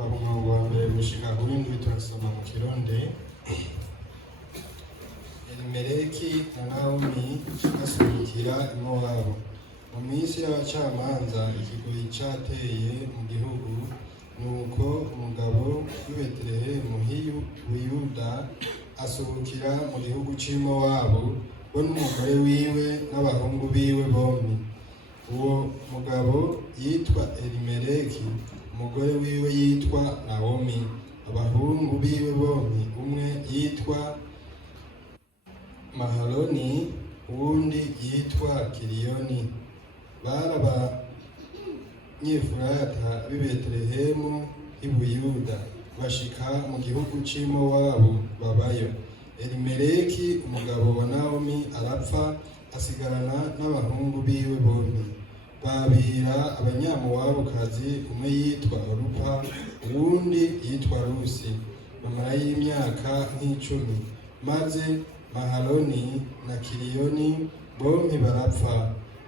kuva ku murongo wa mbere gushika ku w'indwi turasoma mu Kirundi. Elimeleki na Naomi basubikira i Mowabu. Mu minsi y'abacamanza ikigoyi cateye mu gihugu, nuko umugabo w'i Betelehemu w'Iyuda asuhukira mu gihugu c'i Mowabu, we n'umugore wiwe n'abahungu biwe bombi. Uwo mugabo yitwa Elimeleki, umugore wiwe yitwa Naomi, abahungu biwe bombi, umwe yitwa Mahaloni, uwundi yitwa Kiliyoni. Bari abanyefurata b'i Betelehemu i Buyuda, bashika mu gihugu c'i Mowabu babayo. Elimeleki umugabo wa Naomi arapfa, asigarana n'abahungu biwe bombi. Babira abanyamowabukazi, umwe yitwa Orupa, uwundi yitwa Rusi, bamarayo imyaka nk'icumi. Maze Mahaloni na Kiliyoni bombi barapfa.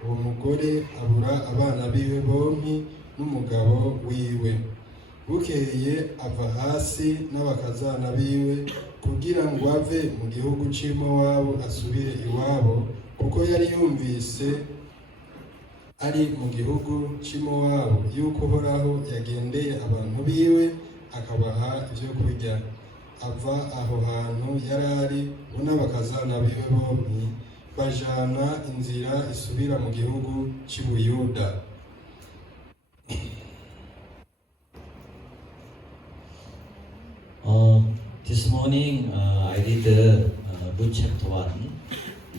Uwo mugore abura abana biwe bombi n'umugabo wiwe. Bukeye ava hasi n'abakazana biwe kugira ngo ave mu gihugu c'i Mowabu asubire iwabo, kuko yari yumvise ari mu gihugu c'i Mowabu yuko Uhoraho yagendeye abantu biwe akabaha ivyo kurya. Ava aho hantu yari ari, bo n'abakazana biwe bombi bajana inzira isubira mu gihugu c'i Buyuda. This morning I read Luke chapter 1.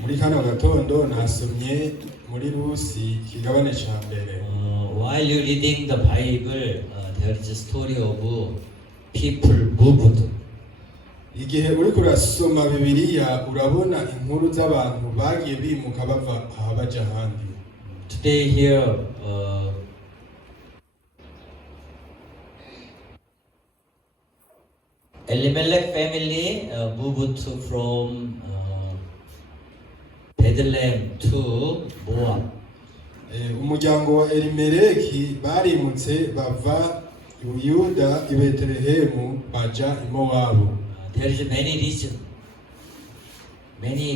Muri kano gatondo nasomye muri Rusi ikigabane ca mbere. While you reading the Bible, there is a story of people moved. Igihe uriko urasoma Bibiliya urabona inkuru z'abantu bagiye bimuka bava aha baja ahandi. Today here, Elimelech family moved from Bethlehem to Moab. Umuryango wa Elimeleki barimutse bava i Buyuda i Betelehemu baja i Mowabu. There is many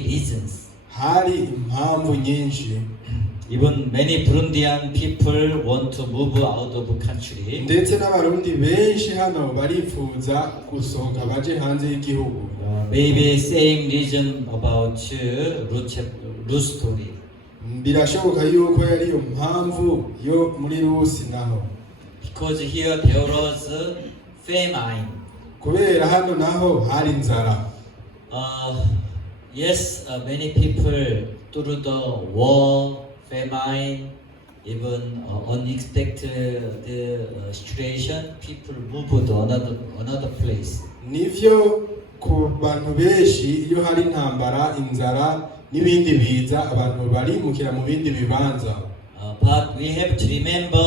reasons. Hari impamvu nyinshi. Even many Burundian people want to move out of country. Ndetse n'abarundi benshi hano barifuza gusohoka baje hanze y'igihugu. Maybe same reason about Ruth story. Birashoboka yuko yari yo mpamvu yo muri Rusi naho. Because here there was famine. Kubera hano naho hari inzara. Yes, many people through the war, famine, even unexpected situation, people moved to another place. Nivyo ku bantu benshi iyo hari intambara, inzara n'ibindi biza, abantu barimukira mu bindi bibanza. But we have to remember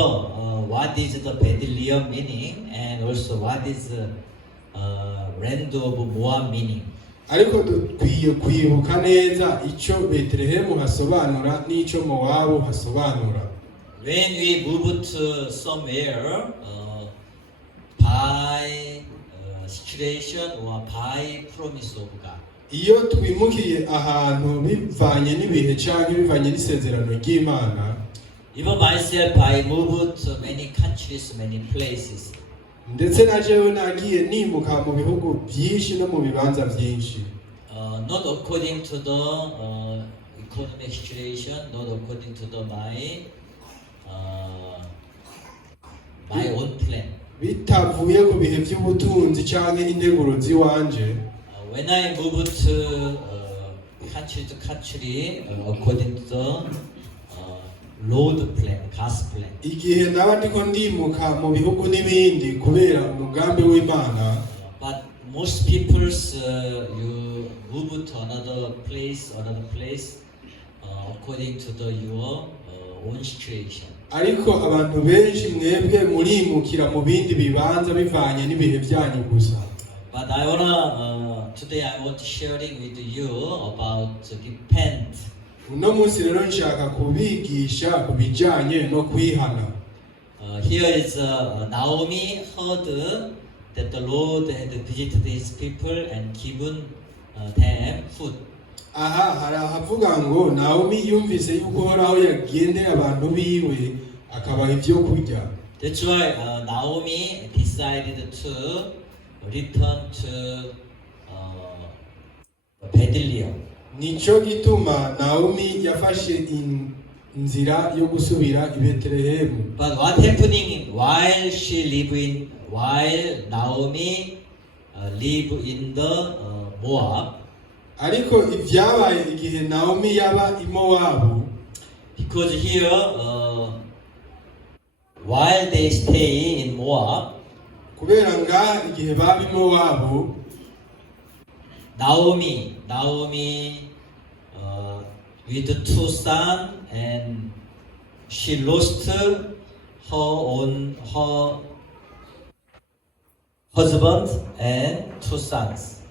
what is the Bethlehem meaning, and also what is land of Moab meaning. Ariko dukwiye kwibuka neza ico Betelehemu hasobanura n'ico Mowabu hasobanura. When we move to somewhere by situation or by promise of God. Iyo twimukiye ahantu bivanye n'ibihe canke bivanye n'isezerano ry'Imana. Even myself, I moved to many countries, many places. Ndetse na jewe nagiye nimuka mu bihugu byinshi no mu bibanza byinshi. Not according to the economic situation, not according to my own plan. Bitavuye ku bihe by'ubutunzi canke integuro ziwanje. When I moved to country, according to the Lord plan, God's plan. Igihe naba ndiko ndimuka mu bihugu n'ibindi kubera umugambi w'Imana. But most people's you move to another place, according to your own situation. Ariko abantu benshi mwebwe murimukira mu bindi bibanza bivanye n'ibihe byanyu gusa. But today I want to sharing with you about repent. Uno munsi rero nshaka kubigisha kubijanye no kwihana. Here is Naomi heard that the Lord had visited his people and given them food. aha harahavuga ngo Naomi yumvise yuko Uhoraho yagendeye abantu biwe akabaha ibyo kurya. That's why Naomi decided to return to Bethlehem. Nico gituma Naomi yafashe inzira yo gusubira i Betelehemu. But what happening while Naomi live in the Moab? Ariko ivyabaye igihe Naomi yaba i Moabu, Because here while they stay in Moab, kubera ngaha igihe baba i Moabu, Naomi with two sons, and she lost her husband and two sons.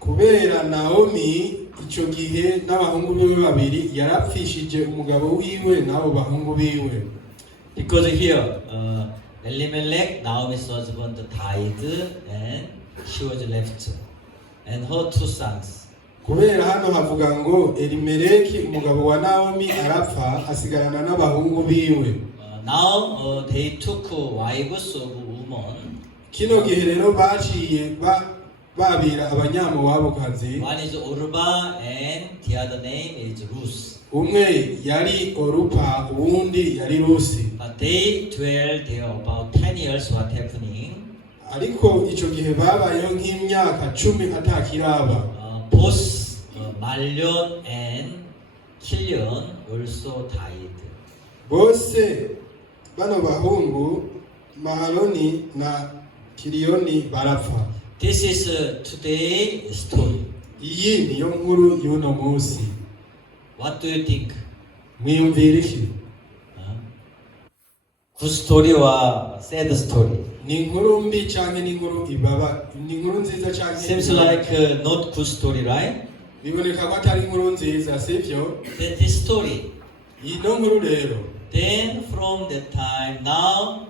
kubera Naomi ico gihe n'abahungu biwe babiri yarapfishije umugabo wiwe n'abo bahungu biwe. Because here Elimelech, Naomi's husband, died and she was left, and her two sons. Kubera hano havuga ngo Elimeleki umugabo wa Naomi arapfa asigarana n'abahungu biwe. Now they took wives of women. Kino gihe rero baciye babira abanyamowabukazi. One is Orpah and the other name is Ruth. Umwe yari Orupa uwundi yari Rusi. But they dwelled there about 10 years. What happening? Ariko ico gihe babayeho nk'imyaka 10 atakiraba. Both Mahlon and Chilion also died. Bose bano bahungu Mahaloni na Kiliyoni barapfa. This is today's story. Iyi niyo nkuru y'uno munsi. What do you think? Mwiyumvira iki? Good story or sad story? Ni inkuru mbi canke ni inkuru ibaba? Ni inkuru nziza canke? Seems like not good story, right? Biboneka ko atari inkuru nziza, sivyo? That this story. Ino nkuru rero. Then from that time now,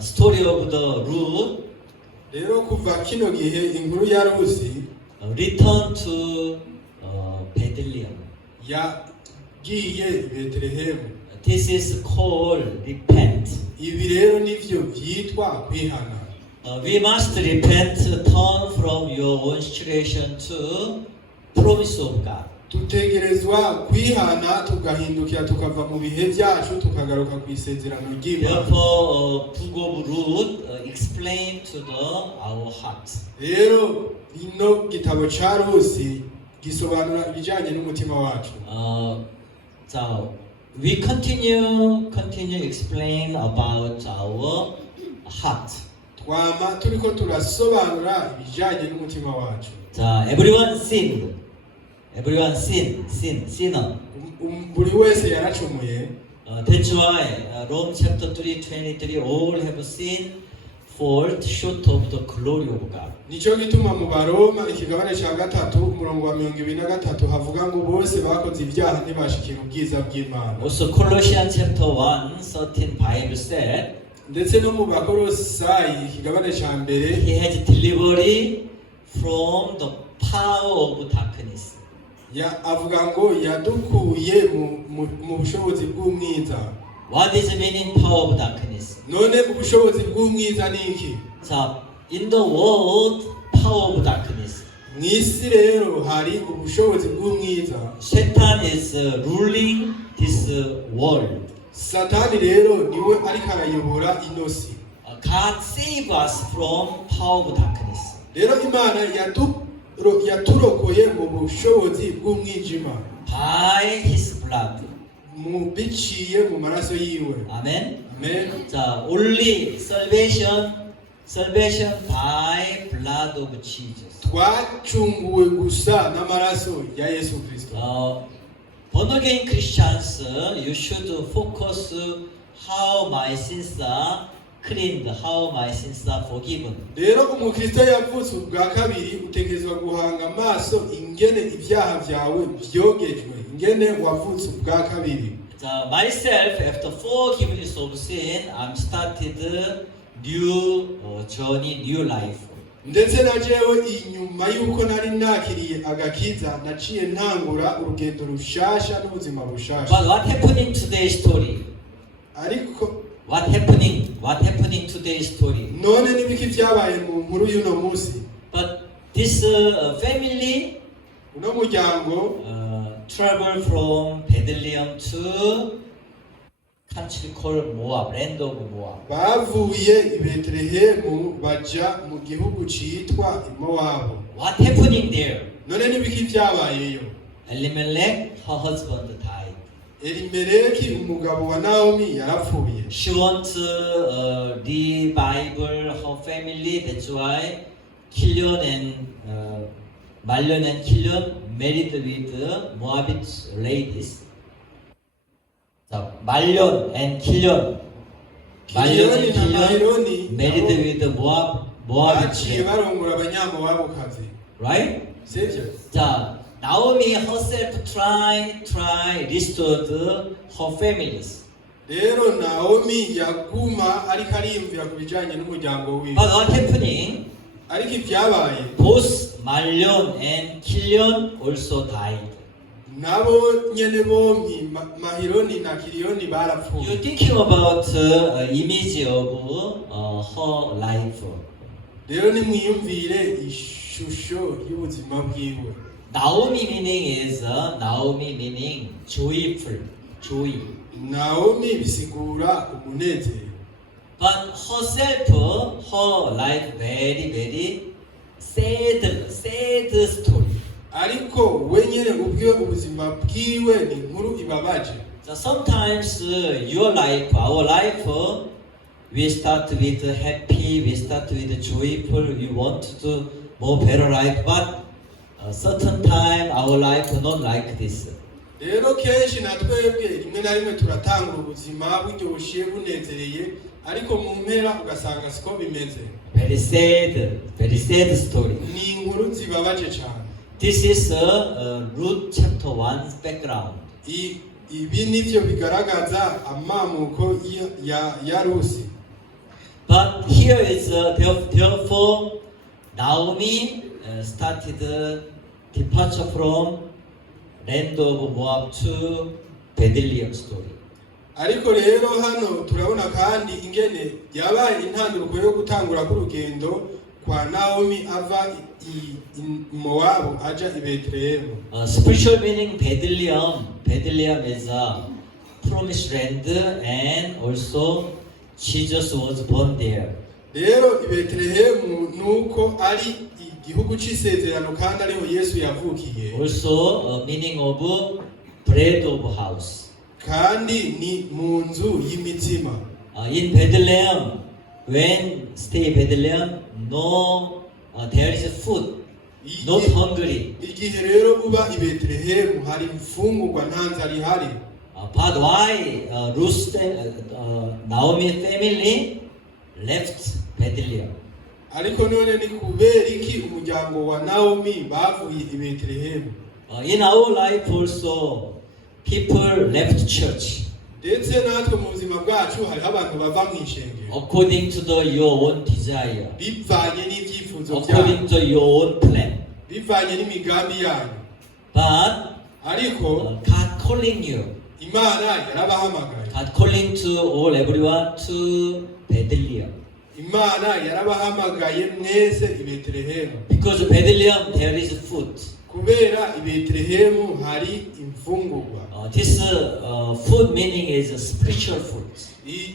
story of the Ruth. Rero kuva kino gihe inkuru ya Rusi Return to Bethlehem. yagiye i Betelehemu. This is called repent. Ibi rero nivyo vyitwa kwihana. We must repent, turn from your own situation to promise of God. Tutegerezwa kwihana tugahindukira tukava mu bihe byacu tukagaruka ku isezerano ry'Imana. Therefore, book of Ruth explain to our hearts. Rero ino gitabo ca Rusi gisobanura ibijanye n'umutima wacu. So we continue explain about our heart. Twama turiko turasobanura ibijanye n'umutima wacu. Everyone sinned. Everyone sinner. Buri wese yaracumuye. That's why Rome chapter 3:23 all have sinned, fall short of the glory of God. Nico gituma mu Baroma ikigabane ca gatatu umurongo wa 23 havuga ngo bose bakoze ibyaha ntibashikira ubwiza bw'Imana. Also Colossians chapter 1:13 Bible said, ndetse no mu Bakolosayi ikigabane ca mbere, He has delivered from the power of darkness. avuga ngo yadukuye mu bushobozi bw'umwiza. What is the meaning power of darkness? None ubushobozi bw'umwiza ni iki? So in the world, power of darkness. Mw'isi rero hari ubushobozi bw'umwiza. Satan is ruling this world. Satani rero niwe ariko arayobora inosi. God save us from power of darkness. Rero Imana yaturokoye mu bushobozi bw'umwijima. By His blood. Mu biciye mu maraso yiwe. Amen. Amen. So only salvation by blood of Jesus. Twacunguwe gusa n'amaraso ya Yesu Kristo. Born again Christians, you should focus how my sins are cleaned, how my sins are forgiven. Rero umukristo yavutse ubwa kabiri utegerezwa guhanga amaso ingene ibyaha byawe byogejwe, ingene wavutse ubwa kabiri. 자, myself after forgiveness of sin, I'm started new journey, new life. ndetse na jewe inyuma y'uko nari nakiriye agakiza naciye ntangura urugendo rushasha n'ubuzima bushasha. But what happening today's story? Ariko What happening today's story? none nibiki vyabaye mu nkuru y'uno munsi? But this family uno muryango travel from Bethlehem to country called Moab, land of Moab. bavuye i Betelehemu baja mu gihugu citwa Mowabu. What happening there? none nibiki vyabayeyo? Elimelech, her husband, died. Elimeleki umugabo wa Naomi yarapfuye. She wants the Bible, her family. That's why Kilion and Mahlon and Kilion married with Moabite ladies. So Mahlon and Kilion, Kiliyoni na Mahloni married with Moabite baciye ladies. barongora abanyamowabukazi. Right? sivyo? 자, Naomi herself try restored her families. rero Naomi yaguma ariko ariyumvira ku bijanye n'umuryango wiwe. But what happening? ariko ivyabaye Both Mahlon and Kilion also died. nabo nyene bompi Mahiloni na Kiliyoni You're barapfuye. thinking about image of her life. rero nimwiyumvire ishusho y'ubuzima bwiwe. Naomi meaning is Naomi meaning joyful, joy. Naomi bisigura umunezero. But herself, her life very sad story. ariko we nyene ubwiwe ubuzima bwiwe ni inkuru ibabaje. So sometimes your life, our life, we start with happy, we start with joyful, we want to more better life, but certain time our life not like this. rero kenshi na twebwe rimwe na rimwe turatanga ubuzima buryoshye bunezereye ariko mu mpera ugasanga siko bimeze. Very sad story. ni inkuru zibabaje cyane. This is Ruth chapter 1 background. Ibi nivyo bigaragaza amamuko ya Rusi. But here is therefore Naomi started departure from land of Moab to Bethlehem story. ariko rero hano turabona kandi ingene yabaye intanduriko yo gutangura k'urugendo kwa Naomi ava i Moabu aja i Betelehemu. Spiritual meaning Bethlehem is a promised land, and also Jesus was born there. rero i Betelehemu nuko ari igihugu c'isezerano kandi ariho Yesu yavukiye. Also meaning of bread of house. kandi ni mu nzu y'imitima. In Bethlehem, when stay Bethlehem, no there is food, not hungry. igihe rero uba i Betelehemu hari imfungurwa nta nzara ihari. But why Naomi family left Bethlehem? ariko none ni kubera iki umuryango wa Naomi bavuye i Betelehemu? In our life also, people left church ndetse natwe mu buzima bwacu hari abantu bava mu ishengero according to your own desire, bivanye n'ivyifuzo byabo, according to your own plan. bivanye n'imigambi yanyu. But ariko God calling you, Imana yarabahamagaye. God calling to all everyone to Bethlehem. Imana yarabahamagaye mwese i Betelehemu. Because Bethlehem there is food. kubera i Betelehemu hari imfungurwa. This food meaning is a spiritual food. iyi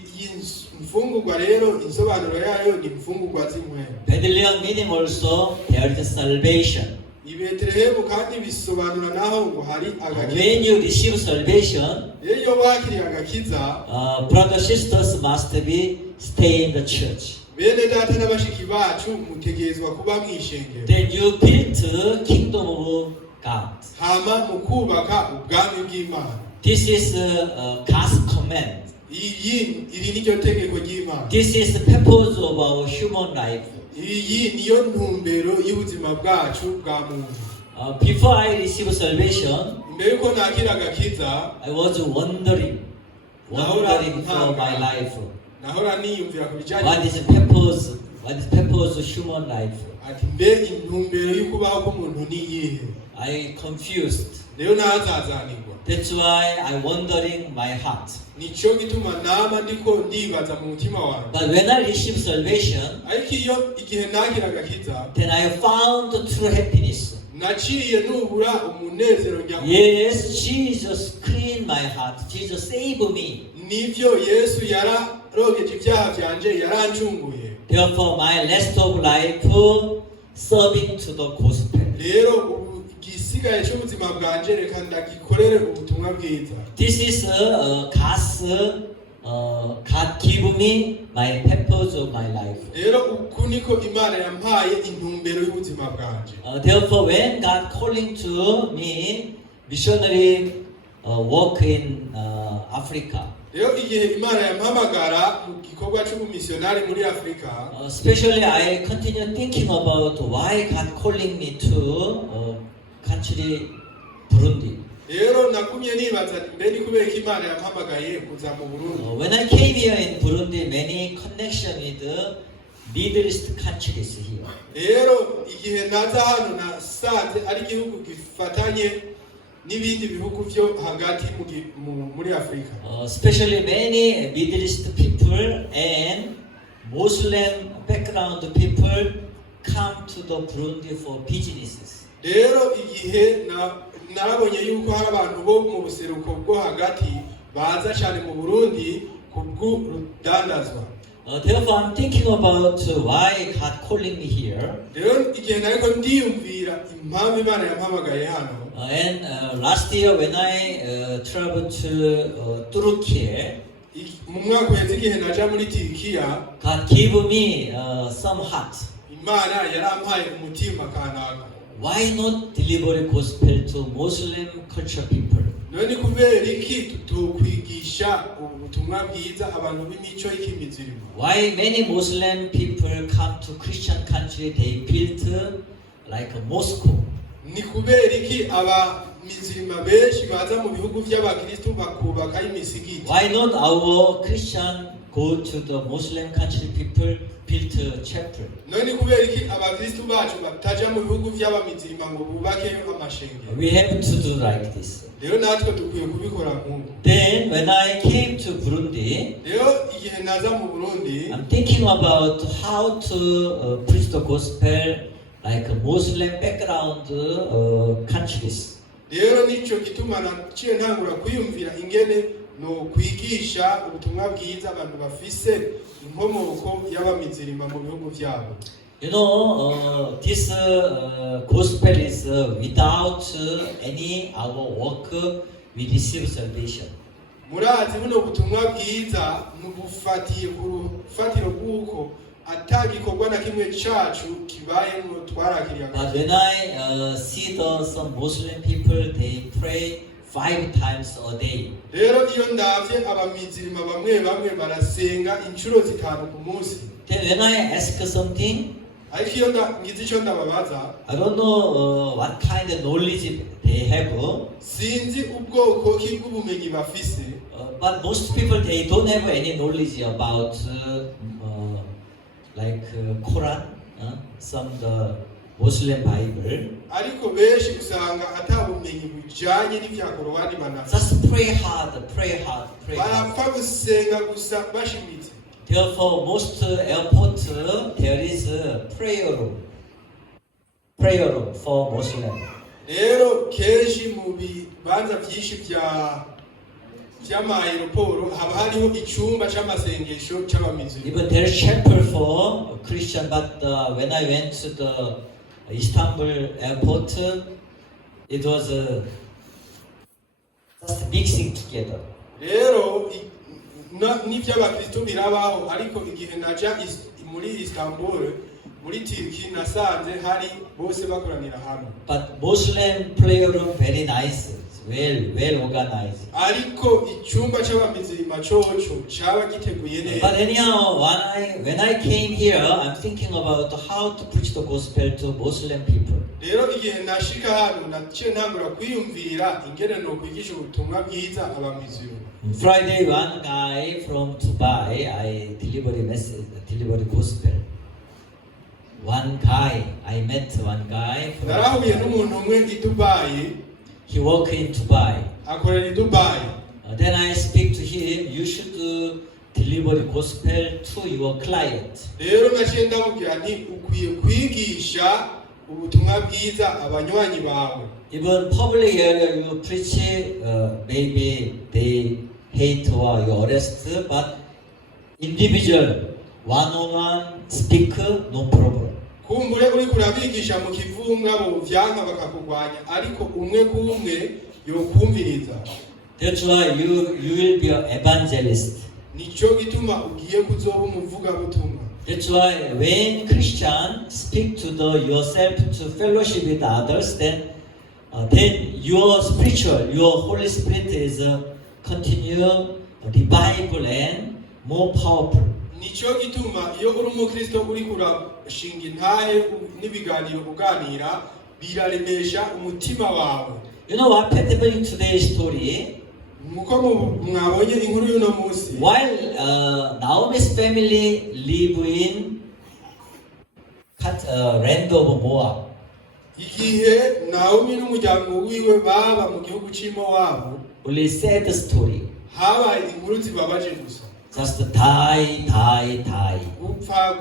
imfungurwa rero insobanuro yayo ni imfungurwa z'inkwenga. Bethlehem meaning also there is salvation. i Betelehemu kandi bisobanura naho ngo hari agakiza. When you receive salvation, iyo wakiriye agakiza, brothers sisters must be stay in the church. bene data n'abashiki bacu mutegerezwa kuba mu ishengero. Then you build kingdom of God. hama mu kubaka ubwami bw'Imana. This is God's command. iri niryo tegeko ry'Imana. This is the purpose of our human life. iyi niyo ntumbero y'ubuzima bwacu bwa muntu. Before I received salvation, imbere yuko nakira agakiza I was wondering for my life. nahora niyumvira ku bijyanye What is the purpose of human life? ati mbe intumbero y'ukubaho k'umuntu ni iyihe I confused. rero nazazanirwa That's why I wondering my heart. nicyo gituma nama ndiko ndibaza mu mutima wanjye But when I received salvation, ariko iyo igihe nakira agakiza then I found true happiness. naciye nubura umunezero nyakuri Yes, Jesus cleaned my heart. Jesus saved me. nibyo yesu yararogeje ibyaha byanje yarancunguye Therefore, my rest of life serving to the gospel. rero ubu igisigaye cy'ubuzima bwanje reka ndagikorere ubutumwa bwiza This is God give me my purpose of my life. rero uku niko imana yampaye intumbero y'ubuzima bwanje Therefore, when God calling to me missionary work in Africa, rero igihe imana yampamagara mu gikorwa cy'ubumisiyonari muri afurika especially I continue thinking about why God calling me to country Burundi. rero nagumye nibaza mbe ni kubera ko imana yampamagaye kuza mu burundi When I came here in Burundi, many connection with the Middle East countries here. rero igihe naza hano nasanze ari igihugu gifatanye n'ibindi bihugu byo hagati muri afurika Especially many Middle East people and Muslim background people come to the Burundi for businesses. rero igihe narabonye yuko hari abantu bo mu buseruko bwo hagati baza cyane mu burundi ku bw'urudandazwa Therefore, I'm thinking about why God calling me here. rero igihe nariko ndiyumvira impamvu imana yampamagaye hano And last year when I traveled to Turkey, mu mwaka uheze igihe naja muri tirikiya God gave me some heart. imana yarampaye umutima kanaka Why not deliver the gospel to Muslim culture people? none kubera iki tutokwigisha ubutumwa bwiza abantu b'imico y'ikimizirimo Why many Muslim people come to Christian country, they built like a mosque. ni kubera iki abamizirima benshi baza mu bihugu by'abakristu bakubakaho imisigiti Why not our Christian go to the Muslim country people built a chapel? none kubera iki abakristu bacu bataja mu bihugu by'abamizirima ngo bubakeyo amashengero We have to do like this. rero natwe dukwiye kubikora nk'uko Then when I came to Burundi, rero igihe naza mu burundi I'm thinking about how to preach the gospel like a Muslim background countries. rero nicyo gituma naciye ntangura kwiyumvira ingene no kwigisha ubutumwa bwiza abantu bafise inkomoko y'abamizirima mu bihugu byabo You know, this gospel is without any our work, we receive salvation. murazi buno butumwa bwiza nubufatiye ku rufatiro bw'uko atagikorwa na kimwe cacu kibayemo twarakiriye But when I see some Muslim people, they pray 5 times a day. rero iyo ndavye abamizirima bamwe bamwe barasenga inshuro 5 ku munsi Then when I ask something, ariko iyo ngize icyo ndababaza I don't know what kind of knowledge they have. sinzi ubwoko ki bw'ubumenyi bafise But most people, they don't have any knowledge about Quran, some the Muslim Bible. ariko benshi usanga atabumenyi bujanye n'ivya korowani banafise Just pray hard, pray hard, pray hard. barapfa gusenga gusa bashimitse Therefore, most airport there is a prayer room for Muslim. rero kenshi mu bibanza vyinshi vy'amayeroporo haba hariho icumba c'amasengesho c'abamizirima Even there is chapel for Christian, but when I went to the Istanbul airport, it was just mixing together. rero n'ivy'abakristo birabaho ariko igihe naja muri Istanbul muri Turkey nasanze hari bose bakoranira hamwe But Muslim prayer room very nice, well organized. ariko icumba c'abamizirima coco caba giteguye neza But anyhow, when I came here, I'm thinking about how to preach the gospel to Muslim people. rero igihe nashika hano naciye ntangura kwiyumvira ingene no kwigisha ubutumwa bwiza abamiziro. Friday, one guy from Dubai, I delivered a message, delivered a gospel. One guy, I met one guy from Narahuye Dubai. n'umuntu umwe i Dubai, He work in Dubai. akorera i Dubai. Then I speak to him, you should deliver the gospel to your client. Rero naciye ndamubwira nti ukwiye kwigisha ubutumwa bwiza abanywanyi bawe. Even public area you preach, maybe they hate or you arrest, but individual, one-on-one speaker, no problem. Kumbure uri kurabigisha mu kivunga bo vyanka bakakugwanya ariko umwe ku umwe yokumviriza. That's why you will be an evangelist. Nico gituma ugiye kuzoba umuvuga butumwa. That's why when Christian speak to yourself to fellowship with others, then your spiritual, your Holy Spirit is continue revival and more powerful. Nico gituma iyo uri umukristo uri kurashinga intahe n'ibiganiro uganira biraremesha umutima wawe. You know what happened in today's story? Muko mwabonye inkuru y'uno munsi. While Naomi's family live in land of Moab, Igihe Naomi n'umuryango wiwe baba mu gihugu c'Imowabu, only sad story. habaye inkuru zibabaje gusa. Just die. Gupfa.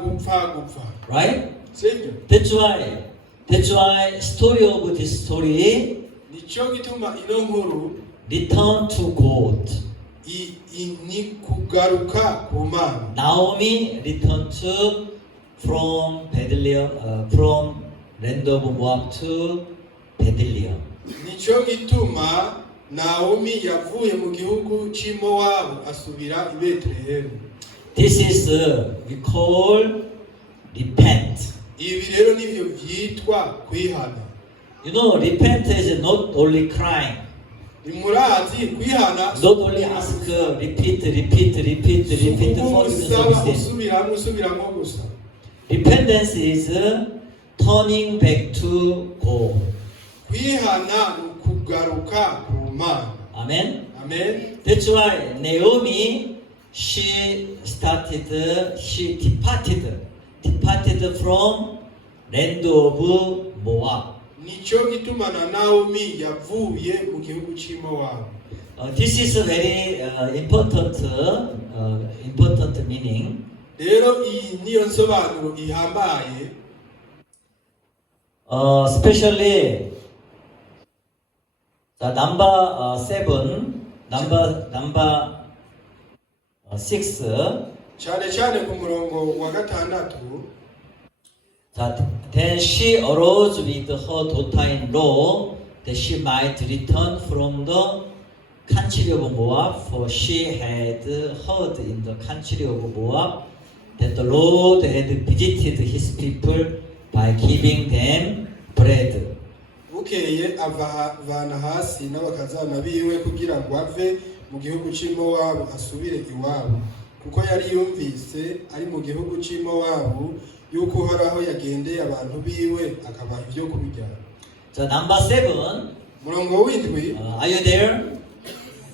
Right? Sibyo? That's why story of this story Nico gituma ino nkuru return to God. ni kugaruka ku Mana. Naomi returned from Bethlehem, from land of Moab to Bethlehem. Nico gituma Naomi yavuye mu gihugu c'Imowabu asubira i Betelehemu. This is we call repent. Ibi rero nivyo vyitwa kwihana. You know, repent is not only crying. Imurazi kwihana Not only ask, repeat forgiveness of sin. usubiramo gusa. Repentance is turning back to God. Kwihana kugaruka ku Mana. Amen. Amen. That's why Naomi, she departed from land of Moab. Nico gituma na Naomi yavuye mu gihugu c'Imowabu. This is a very important meaning. Rero iyi niyo nsobanuro ihambaye. Especially the number 7, number 6. cyane ku murongo wa gatandatu. Then she arose with her daughter-in-law that she might return from the country of Moab, for she had heard in the country of Moab that the Lord had visited his people by giving them bread. Bukeye avana hasi n'abakazana biwe kugira ngo ave mu gihugu c'Imowabu asubire iwabo, kuko yari yumvise ari mu gihugu c'Imowabu yuko Uhoraho yagendeye abantu biwe akabaha ibyo kurya. So number 7. Murongo w'indwi. Are you there?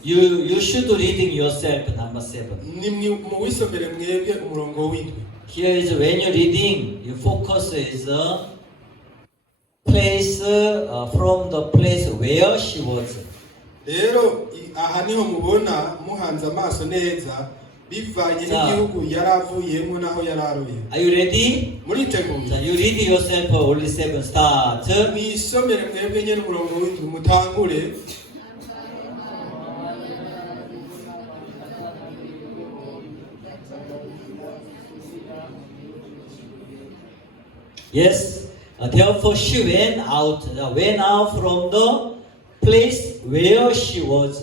You should reading yourself number 7. Ni mu wisomere mwebwe umurongo w'indwi. Here is when you're reading, your focus is place from the place where she was. Rero aha niho mubona muhanze amaso neza bivanye n'igihugu yaravuyemo naho yararuye. Are you ready? Muriteguye? So you read yourself only 7. Start. Mwisomere mwebwe nyene umurongo w'indwi mutangure. Yes. Therefore she went out from the place where she was.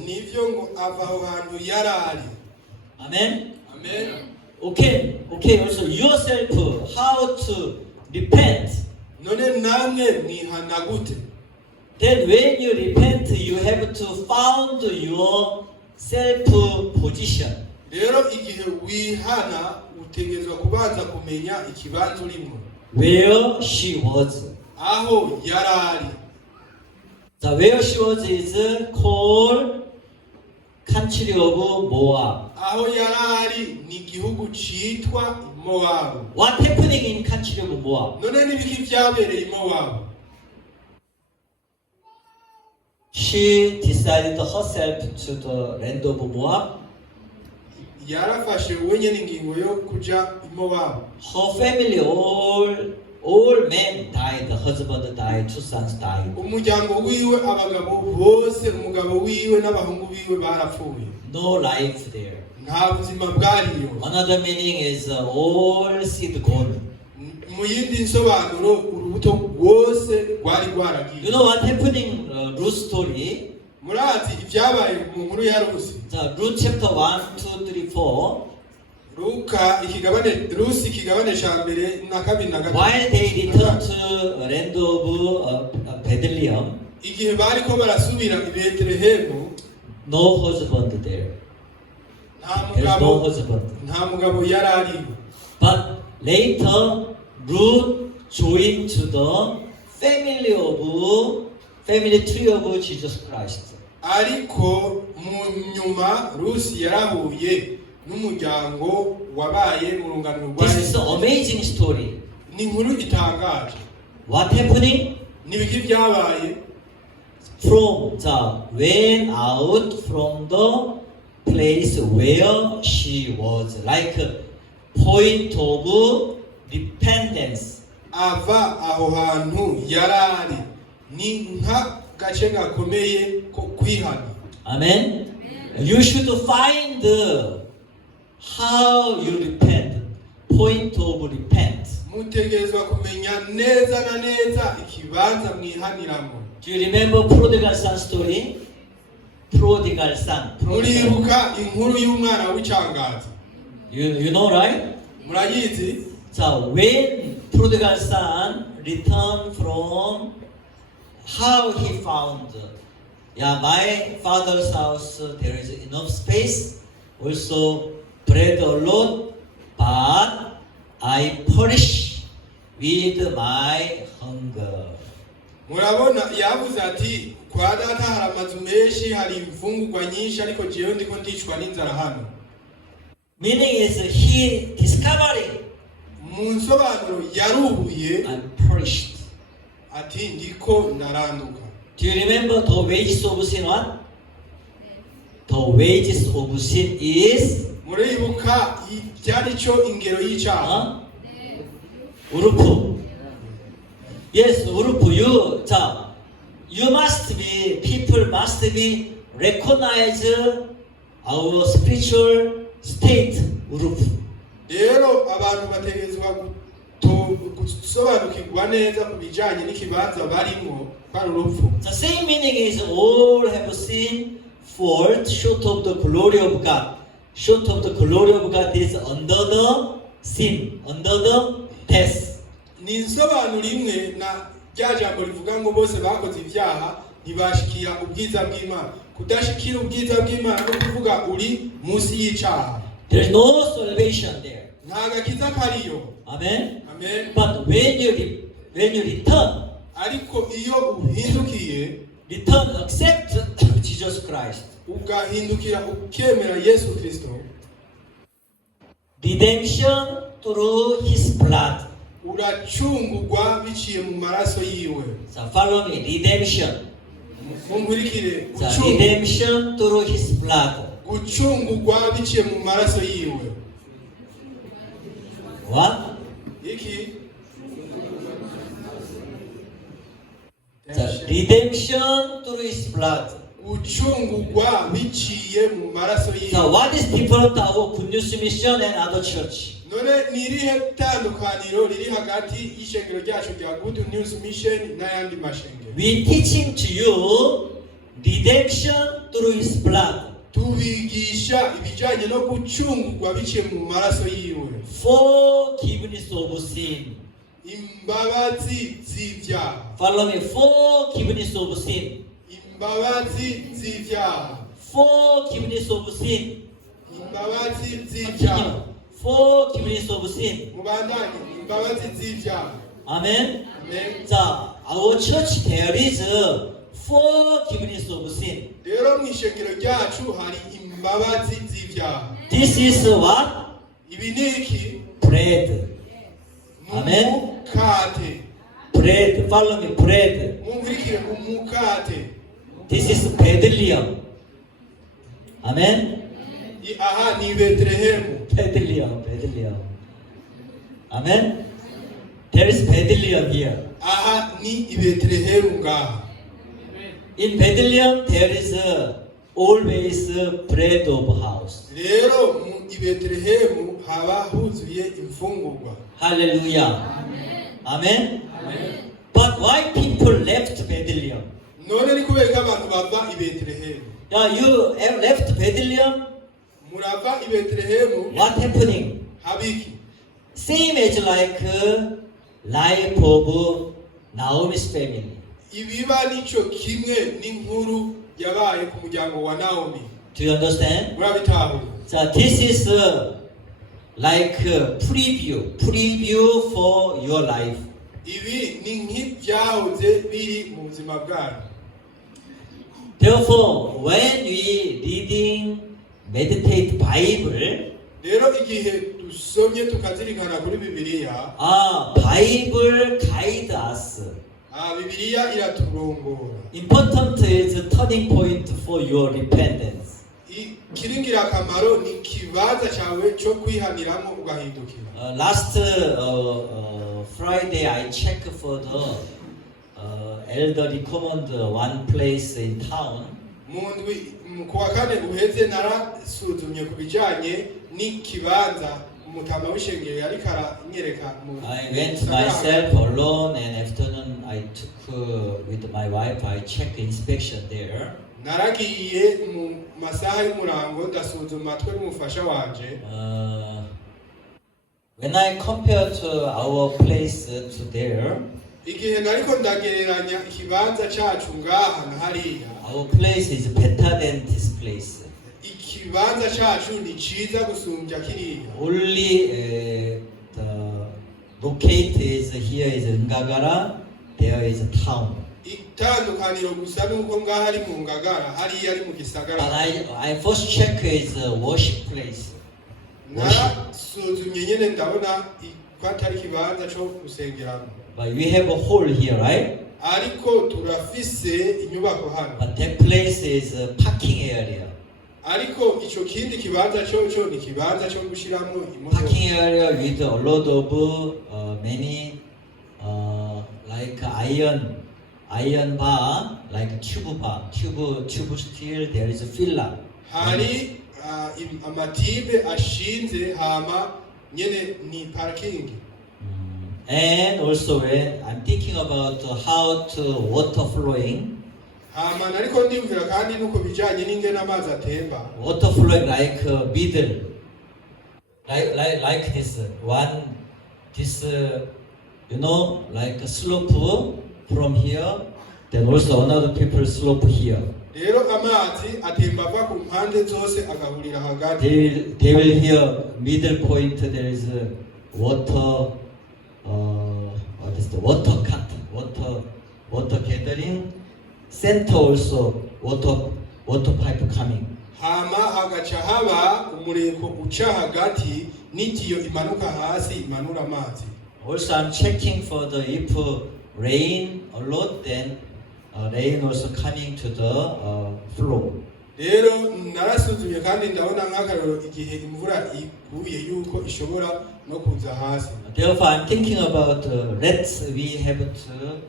Nivyo ngo ava aho hantu yarari. Amen. Amen. Okay. Also yourself, how to repent. None namwe mwihana gute? Then when you repent, you have to found your self position. rero igihe wihana utegerezwa kubanza kumenya ikibanza urimo where she was. aho yarari. The where she was is called country of Moab. aho yarari ni igihugu citwa Mowabu. What happening in country of Moab? none n'ibiki vyabereye i Mowabu? She decided herself to the land of Moab. yarafashe wenyene ingingo yo kuja i Mowabu. Her family, all men died. The husband died. 2 sons died. umuryango wiwe abagabo bose, umugabo wiwe n'abahungu biwe barapfuye, No life there. nta buzima bwariyo. Another meaning is all seed gone. mu yindi nsobanuro urubuto rwose rwari You rwaragiye. know what happening? Ruth story. murazi ibyabaye mu nkuru ya Rusi. The Ruth chapter 1, 2, 3, 4. Rusi ikigabane ca mbere na kabiri na gatatu. While they returned to land of Bethlehem, igihe bariko barasubira i Betelehemu, no husband there. nta There's no mugabo husband. nta mugabo yari ariho. But later, Ruth joined to the family tree of Jesus Christ. ariko mu nyuma Rusi yarahuye n'umuryango wabaye mu rungano rwa This is an Yesu. amazing story. ni inkuru itangaje. What happening? n'ibiki byabaye? From the went out from the place where she was, like a point of repentance. ava aho hantu yarari, ni nka gace gakomeye ko kwihana. Amen. You should find how you repent, point of repent. mutegerezwa kumenya neza na neza ikibanza mwihaniramo. Do you remember prodigal son story? Prodigal son. muribuka inkuru y'umwana w'icangazi? You know, right? murayizi? So when prodigal son returned from how he found, my father's house there is enough space, also bread a lot, but I perish with my hunger. murabona yavuze ati kwa data hari amazu menshi, hari imfungurwa nyinshi, ariko jewe ndiko ndicwa n'inzara hano. Meaning is he discovering mu nsobanuro yaruhuye I'm perished. ati ndiko ndaranduka. Do you remember the wages of sin? What? The wages of sin is muribuka ibyari cyo ingero y'icyaha? urupfu. Yes, urupfu. You must be, people must be recognize our spiritual state. urupfu. rero abantu bategerezwa gusobanukirwa neza ku bijyanye n'ikibanza barimo kwa urupfu. The same meaning is all have sinned, fall short of the glory of God. Short of the glory of God is under the sin, under the death. ni insobanuro imwe na rya jambo rivuga ngo bose bakoze ibyaha ntibashikira ubwiza bw'Imana. kudashikira ubwiza bw'Imana no kuvuga uri munsi y'icyaha. There is no salvation there. nta gakiza kariyo. Amen. Amen. But when you return, ariko iyo uhindukiye, accept Jesus Christ. ugahindukira ukemera Yesu Kristo, Redemption through His blood. uracungurwa biciye mu maraso yiwe. So follow me. Redemption. munkurikire. So redemption through His blood. gucungurwa biciye mu maraso yiwe. What? iki The redemption through His blood. gucungurwa biciye mu maraso So yiwe. what is different our Good News Mission and other church? none ni irihe tandukaniro riri hagati y'ishengero ryacu rya Good News Mission n'ayandi mashengero? We teaching to you redemption through His blood. tubigisha ibijyanye no gucungurwa biciye mu maraso yiwe. Forgiveness of sin. imbabazi z'ibyaha. Follow me. Forgiveness of sin. imbabazi z'ibyaha. Forgiveness of sin. imbabazi z'ibyaha. Forgiveness of sin. Mubandanye imbabazi z'ibyaha. Amen. Amen. 자, our church there is forgiveness of sin. rero mu ishengero ryacu hari imbabazi z'ibyaha. This is what? Ibi ni iki? Bread. Amen. Umukate. Bread. Follow me. Bread. Mwumvikire umukate. This is Bethlehem. Amen. Aha ni Betlehemu. Bethlehem. Bethlehem. Amen. There is Bethlehem here. Aha ni i Betlehemu ngaha. In Bethlehem there is always bread of house. rero mu i Betlehemu haba huzuye imfungurwa. Hallelujah. Amen. But why people left Bethlehem? none ni kubera ko abantu bava i Betlehemu. Yeah, you have left Bethlehem. Murava i Betlehemu. What happening? Habiki. Same as like life of Naomi's family. Ibiba nico kimwe n'inkuru yabaye ku muryango wa Naomi. Do you understand? Murabitahura. So this is like preview for your life. Ibi ni nk'ibyahoze biri mu buzima bwanyu. Therefore, when we reading, meditate Bible, rero igihe dusomye tukazirikana kuri Bibiliya, Bible guide us. Bibiliya iraturongora. Important is a turning point for your repentance. Ikiringira akamaro ni kibanza cyawe cyo kwihaniramo ugahindukira. Last Friday, I checked for the elder recommend one place in town. Kuwa kane uheze narasuzumye ku bijyanye n'ikibanza umutama w'ishengero yari karanyereka. I went myself alone, and afternoon I took with my wife. I checked inspection there. Naragiye mu masaha y'umurango ndasuzuma twe n'umufasha wanje. When I compare to our place to there, igihe nariko ndagereranya ikibanza cyacu ngaha na hariya, our place is better than this place. Ikibanza cyacu ni cyiza gusumbya kiriya. Only the locate is here is Ngagara, there is a town. Itandukaniro gusa nuko ngaha ari mu Ngagara, hariya ari mu Gisagara. But I first check is a worship place. Narasuzumye nyene ndabona ko atari ikibanza cyo gusengeramo. But we have a hall here, right? Ariko turafise inyubako hano. But that place is a parking area. Ariko ico kindi kibanza cyo ni kibanza cyo gushiramo imodoka. Parking area with a lot of many like iron bar, like tube bar, tube steel. There is a villa. Hari amatibe ashinze hama nyene ni parking. And also when I'm thinking about how to water flowing. Hama nariko ndimvira kandi nuko bijanye n'ingene amazi atemba. Water flowing like middle, like this one, this you know, like a slope from here. Then also another people slope here. Rero amazi atemba ava ku mpande zose agahurira hagati. They will hear middle point. There is water. What is the water cut? Water gathering. Center also water pipe coming. Hama agaca haba umureko uca hagati n'itiyo imanuka hasi imanura amazi. Also I'm checking for the if rain a lot, then rain also coming to the floor. Rero narasuzumye kandi ndabona nk'akarero igihe imvura iguye yuko ishobora no kuza hasi. Therefore I'm thinking about we have to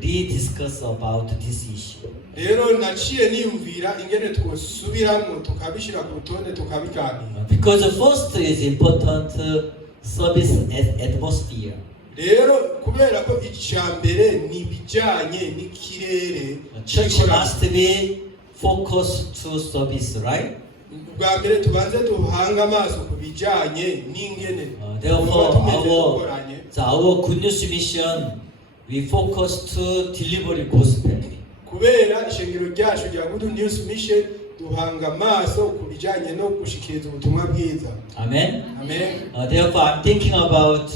rediscuss about this issue. Rero naciye niyumvira ingene twosubiramo tukabishira ku rutonde tukabiganira. Because the first is important service atmosphere. Rero kubera ko icambere ni bijanye n'ikirere. Church must be focused to service, right? Bwa mbere tubanze duhanga amaso ku bijanye n'ingene. Therefore our good news mission, we focus to deliver the gospel. Kubera ishengero ryacu rya Good News Mission duhanga amaso ku bijyanye no gushikiriza ubutumwa bwiza. Amen. Amen. Therefore, I'm thinking about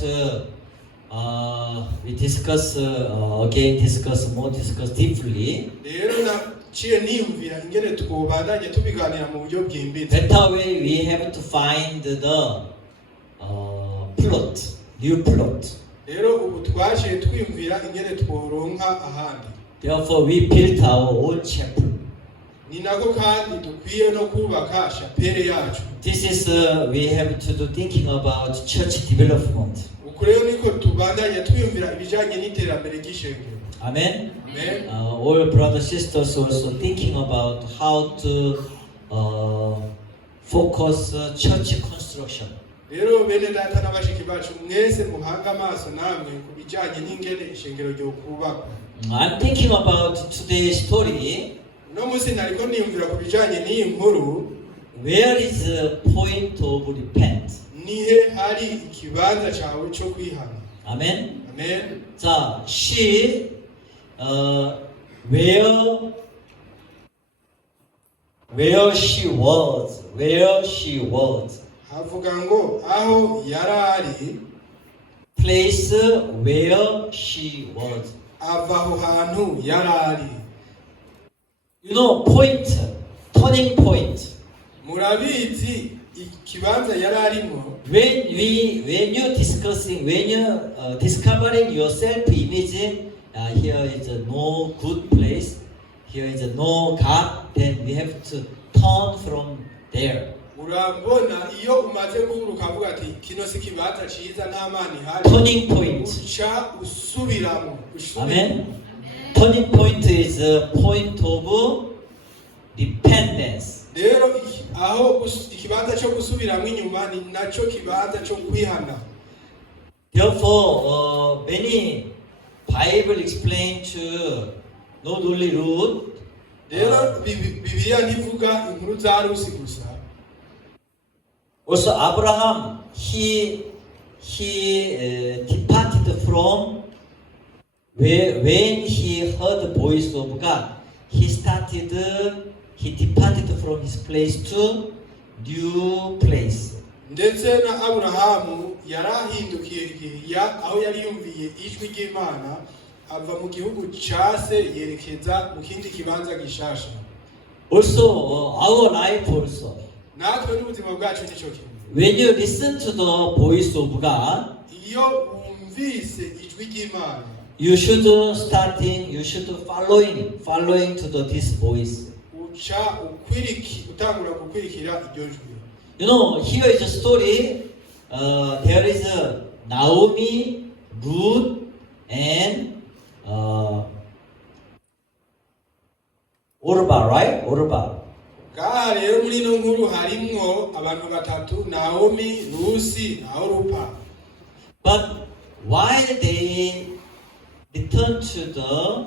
we discuss again, discuss deeply. rero naciye niyumvira ingene twobandanye tubiganira mu buryo bwimbitse. Better way we have to find the plot, new plot. rero ubu twaciye twiyumvira ingene tworonka ahandi. Therefore, we built our own chapel. ni nako kandi dukwiye no kubaka shapere yacu. This is we have to do thinking about church development. uku rero niko tubandanye twiyumvira ibijyanye n'iterambere ry'ishengero. Amen. Amen. All brothers sisters also thinking about how to focus church construction. rero bene data n'abashiki bacu mwese muhanga amaso namwe ku bijyanye n'ingene ishengero ryo kubakwa. I'm thinking about today's story. no munsi nariko niyumvira ku bijyanye n'iyi nkuru. Where is the point of repent? nihe hari ikibanza cyawe cyo kwihana. Amen. Amen. 자, she where she was havuga ngo aho yarari, place where she was. ava aho hantu yarari. You know, point, turning point. murabizi ikibanza yararimo. When you're discovering your self-image, here is no good place, here is no God, then we have to turn from there. urabona iyo umaze kuguruka avuga ati kino si kibanza cyiza nta mana ihari. Turning point. uca usubiramo. Amen. Turning point is a point of dependence. rero aho ikibanza cyo gusubiramo inyuma ni nacyo kibanza cyo kwihana. Therefore, many Bible explain to not only Ruth. rero bibiliya ntivuga inkuru za rusi gusa. Also Abraham, he departed from when he heard the voice of God. He departed from his place to new place. ndetse na aburahamu yarahindukiye igihe aho yari yumviye ijwi ry'Imana ava mu gihugu cyase yerekeza mu kindi kibanza gishasha. Also our life also. natwe n'ubuzima bwacu nicyo kimwe. When you listen to the voice of God, iyo wumvise ijwi ry'Imana, you should following to this voice. uca utangura gukurikira iryo jwi. You know, here is a story. There is Naomi, Ruth, and Orpah, right? Orpah. ngaha rero muri ino nkuru harimwo abantu batatu, Naomi, Rusi na Orupa. But while they returned to the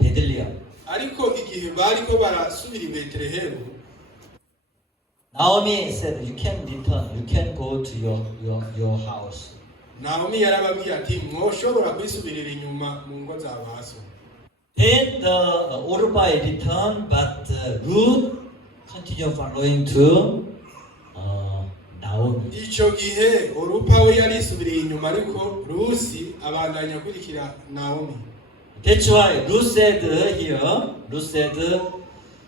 Bethlehem, ariko igihe bariko barasubira i Betelehemu, Naomi said, "You can return. You can go to your house." Naomi yarababwiye ati mwoshobora kwisubirira inyuma mu ngo za baso. Then the Orpah returned, but Ruth continued following to Naomi. Ico gihe Orupa we yarisubiriye inyuma, ariko Rusi abandanya kurikira Naomi. That's why Ruth said here.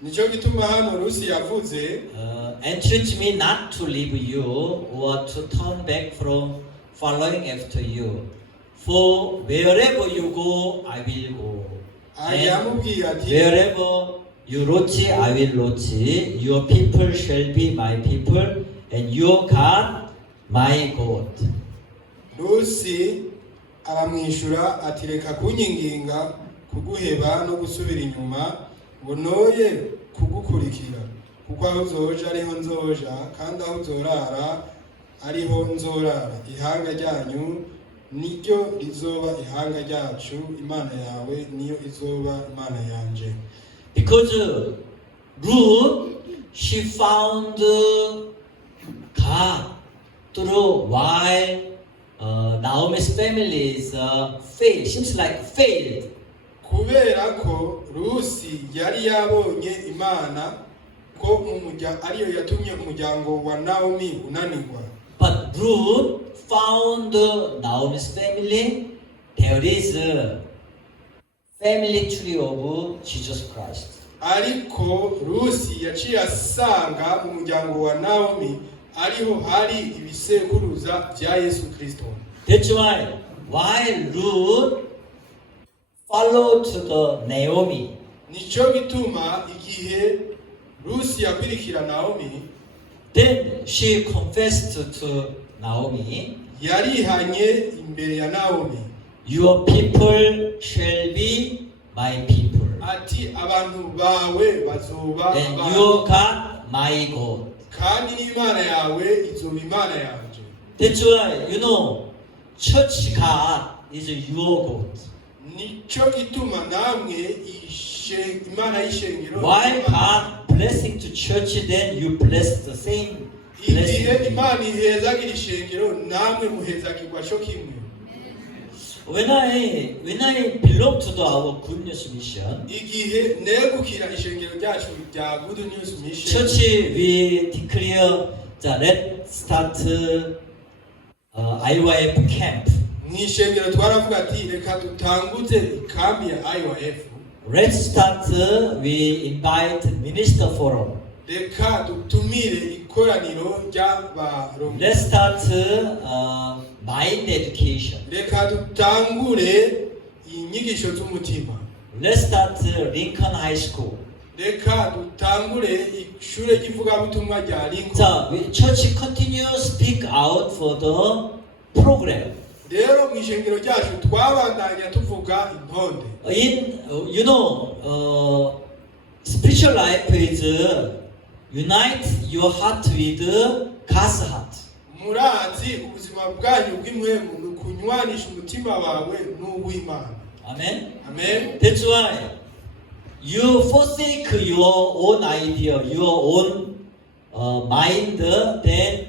Nico gituma hano Rusi yavuze, "Entreat me not to leave you or to turn back from following after you. For wherever you go, I will go. yamubwiye ati Wherever you lodge, I will lodge. Your people shall be my people, and your God, my God." Rusi aramwishura ati reka kunyinginga kuguheba no gusubira inyuma ngo noye kugukurikira, kuko aho uzoja ariho nzoja, kandi aho uzorara ariho nzorara. Ihanga ryanyu niryo rizoba ihanga ryacu, Imana yawe niyo izoba Imana yanje. Because Ruth, she found God through while Naomi's family is failed. Seems like failed. kubera ko Rusi yari yabonye Imana ko ariyo yatumye umuryango wa Naomi unanirwa. But Ruth found Naomi's family. There is a family tree of Jesus Christ. Ariko Rusi yaciye asanga mu muryango wa Naomi ariho hari ibisekuruza bya Yesu Kristo. That's why while Ruth followed the Naomi, Nico bituma igihe Rusi yakwirikira Naomi, then she confessed to Naomi, yarihanye imbere ya Naomi. your people shall be my people, Ati abantu bawe bazoba and abantu. your God my God. Kandi n'Imana yawe izoba Imana yanje. That's why church God is your God. Nico gituma namwe Imana y'ishengero. While God blessing to church, then you bless the same Igihe blessing. Imana ihezagira ishengero namwe muhezagirwa cyo kimwe. When I belong to our Good News Mission, Igihe negukira ishengero ryacu rya Good News Mission. church we declare that let's start IYF camp. Mwishengero twaravuga ati reka dutanguze ikambi ya IYF. Let's start we invite minister forum. Reka dutumire ikoraniro ry'abarongo. Let's start mind education. Reka dutangure inyigisho z'umutima. Let's start Lincoln High School. Reka dutangure ishure ry'ivugabutumwa rya Lincoln. So, we church continue speak out for the program. Rero mwishengero ryacu twabandanya tuvuga intonde. In spiritual life is unite your heart with God's heart. Murazi ubuzima bwanyu bw'imwemu nukunywanisha umutima wawe n'uw'Imana. Amen. Amen. That's why you forsake your own idea, your own mind, then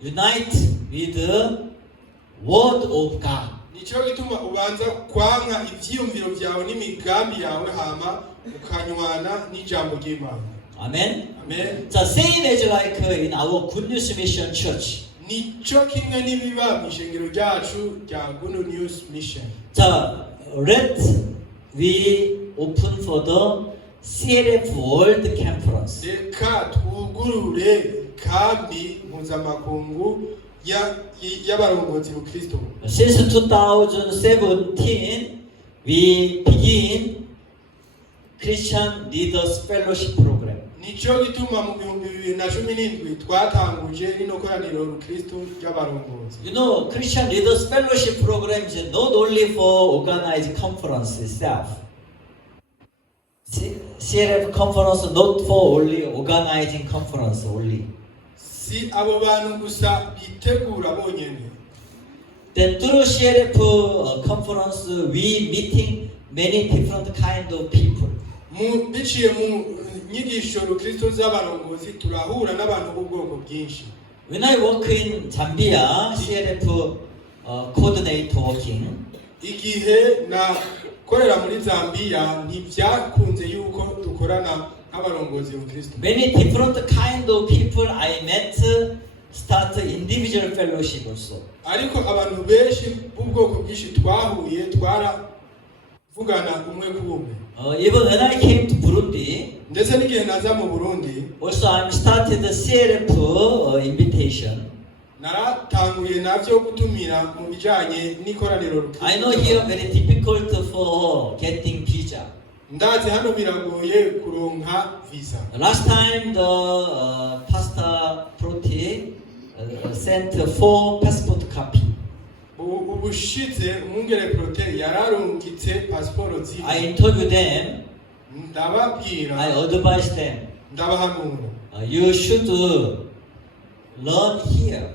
unite with the Word of God. Nico gituma ubanza kwanka ivyiyumviro vyawe n'imigambi yawe hama ukanywana n'ijambo ry'Imana. Amen. Amen. The same as like in our Good News Mission Church. Nico kimwe n'ibiba mw'ishengero ryacu rya Good News Mission. So let we open for the CLF World Conference. Reka twugurure kambi mpuzamakungu y'abarongozi b'Ukristo. Since 2017, we begin Christian Leaders Fellowship Program. Nico gituma mu 2017 twatanguje rino koraniro rukristo ry'abarongozi. Christian Leaders Fellowship Program is not only for organized conference itself. CLF conference not for only organizing conference only. Si abo bantu gusa bitegura bonyene. Then through CLF conference, we meeting many different kind of people. Biciye mu nyigisho rukristo z'abarongozi turahura n'abantu b'ubwoko bwinshi. When I work in Zambia, CLF coordinator working, Igihe na korera muri Zambia ntibyakunze yuko dukorana n'abarongozi b'Ukristo. many different kind of people I met start individual fellowship also. Ariko abantu benshi b'ubwoko bwinshi twahuye twaravugana umwe ku umwe. Even when I came to Burundi, Ndetse n'igihe naza mu Burundi also I started the CLF invitation. naratanguye navyo gutumira mu bijanye n'ikoraniro rukristo. I know here very difficult for getting visa. Ndazi hano biragoye kuronka visa. Last time the Pastor Proti sent 4 passport copy. Ubushitse umwungere Prote yararungitse passport zi. I interviewed them. Ndababwira. I advised them. Ndabahanura. You should learn here.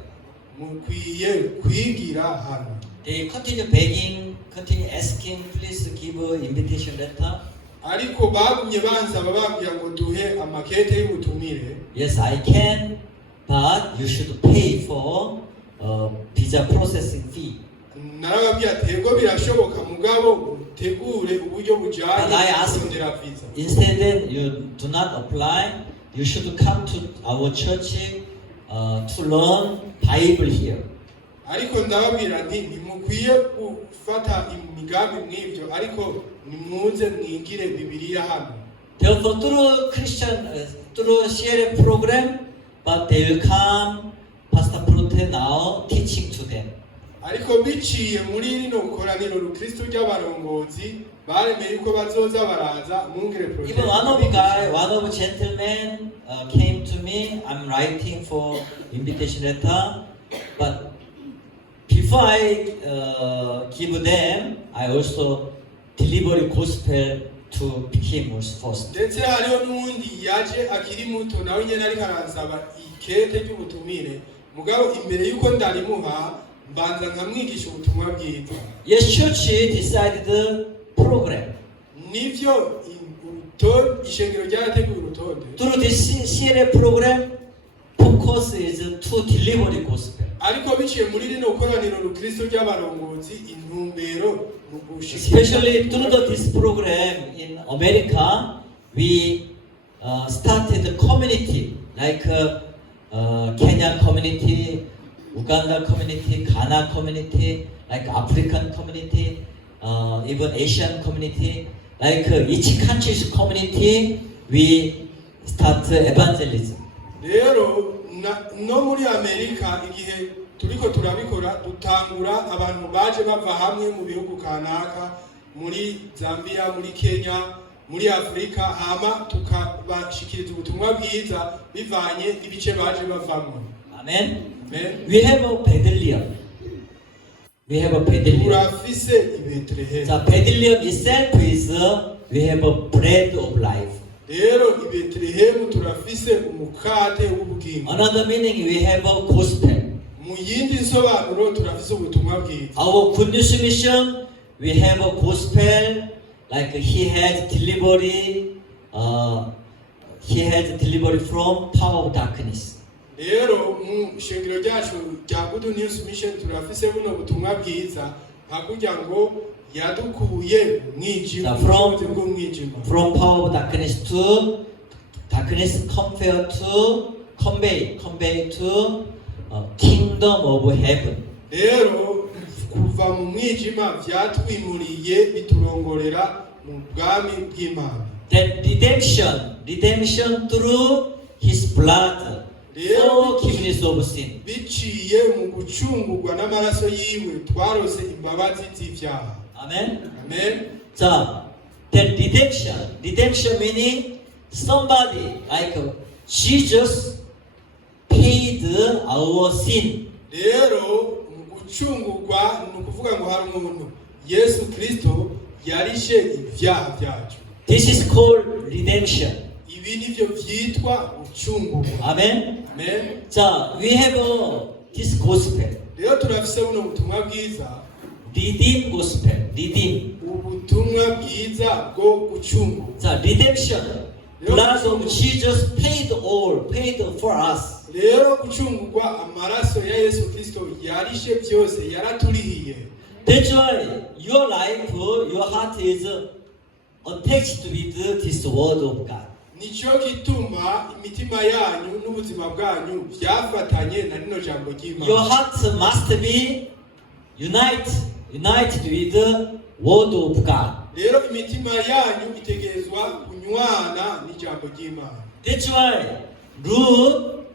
Mukwiye kwigira hano. They continue begging, continue asking, please give an invitation letter. Ariko bagumye bansaba babwira ngo duhe amakete y'ubutumire. Yes, I can, but you should pay for visa processing fee. Narababwira tego birashoboka mugabo utegure uburyo And I bujanye asked, kurondera visa. instead you do not apply, you should come to our church to learn Bible here. ariko ndababwira nti ntimukwiye gufata imigambi mw'ibyo ariko nimuze mwigire bibiliya hano. Therefore, through Christian, through share program, but they will come, Pastor Prote now teaching to them. ariko biciye muri rino koraniro rukristo ry'abarongozi baremeye ko bazoza baraza mungire project. Even one of gentlemen came to me. I'm writing for invitation letter, but before I give them, I also deliver gospel to him first. ndetse hariho n'undi yaje akiri muto nawe nyene ariko aransaba ikete ry'ubutumire mugabo imbere yuko ndarimuha mbanza nkamwigisha ubutumwa bwiza. Yes, church decided the program. nivyo ishengero ryarateguye urutonde. Through this CLA program, focus is to deliver the gospel. ariko biciye muri rino koraniro rukristo ry'abarongozi intumbero mu Especially through this program in America, we started a community like Kenya community, Uganda community, Ghana community, like African community, even Asian community. Like each country's community, we start evangelism. rero no muri Amerika igihe turiko turabikora dutangura abantu baje bava hamwe mu bihugu kanaka muri Zambia, muri Kenya, muri Afrika, hama tukabashikiriza ubutumwa bwiza bivanye ibice baje bavamo. Amen. Amen. We have a Bethlehem. We have a Bethlehem. turafise i Bethlehem. The Bethlehem itself is we have a bread of life. rero i Bethlehem turafise umukate w'ubugingo. Another meaning, we have a gospel. mu yindi nsobanuro turafise ubutumwa bwiza. Our good news mission, we have a gospel, like he has delivery from power of darkness. rero mu shengero ryacu rya Good News Mission turafise buno butumwa bwiza hakurya ngo yadukuye mwijima bw'umwijima. From power of darkness to darkness convey to kingdom of heaven. rero kuva mu mwijima vyatwimuriye biturongorera mu bwami bw'Imana. That redemption through his blood, forgiveness of sin. biciye mu gucungurwa n'amaraso yiwe twarose imbabazi z'ivyaha. Amen. Amen. So, that redemption meaning somebody like Jesus paid our sin. rero mu gucungurwa ni ukuvuga ngo hari umuntu Yesu Kristo yarishe ivyaha vyacu. This is called redemption. ibi nivyo vyitwa gucungurwa. Amen. Amen. So, we have this gospel, rero turafise buno butumwa bwiza, redeem gospel, redeem. ubutumwa bwiza bwo gucungurwa. So, redemption, blood of Jesus paid for us. rero gucungurwa amaraso ya Yesu Kristo yarishe byose, yaraturihiye. That's why your life, your heart is attached with this word of God. nico gituma imitima yanyu n'ubuzima bwanyu byafatanye na rino jambo ry'Imana. Your heart must be united with the word of God. rero imitima yanyu itegerezwa kunywana n'ijambo ry'Imana. That's why Ruth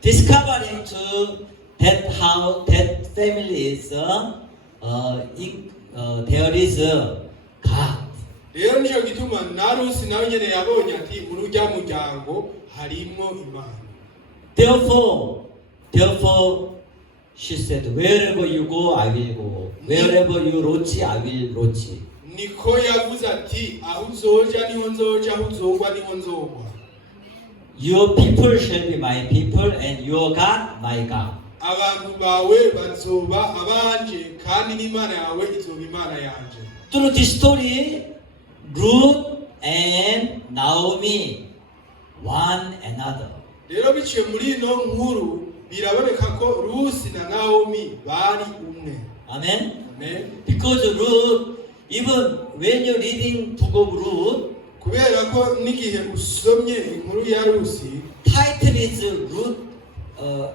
discovering to that how that family is there is God. rero nico gituma na Rusi nawe nyene yabonye ati muri urya muryango harimo Imana. Therefore, she said, wherever you go, I will go. Wherever you lodge, I will lodge. niko yavuze ati aho uzoja niho nzoja, aho uzogwa niho nzogwa. Your people shall be my people, and your God my God. abantu bawe bazoba abanje kandi n'Imana yawe izoba Imana yanje. Through this story, Ruth and Naomi one another. rero biciye muri ino nkuru biraboneka ko Rusi na Naomi bari umwe. Amen. Amen. Because Ruth, even when you're reading book of Ruth, kubera ko n'igihe usomye inkuru ya Rusi title is Ruth,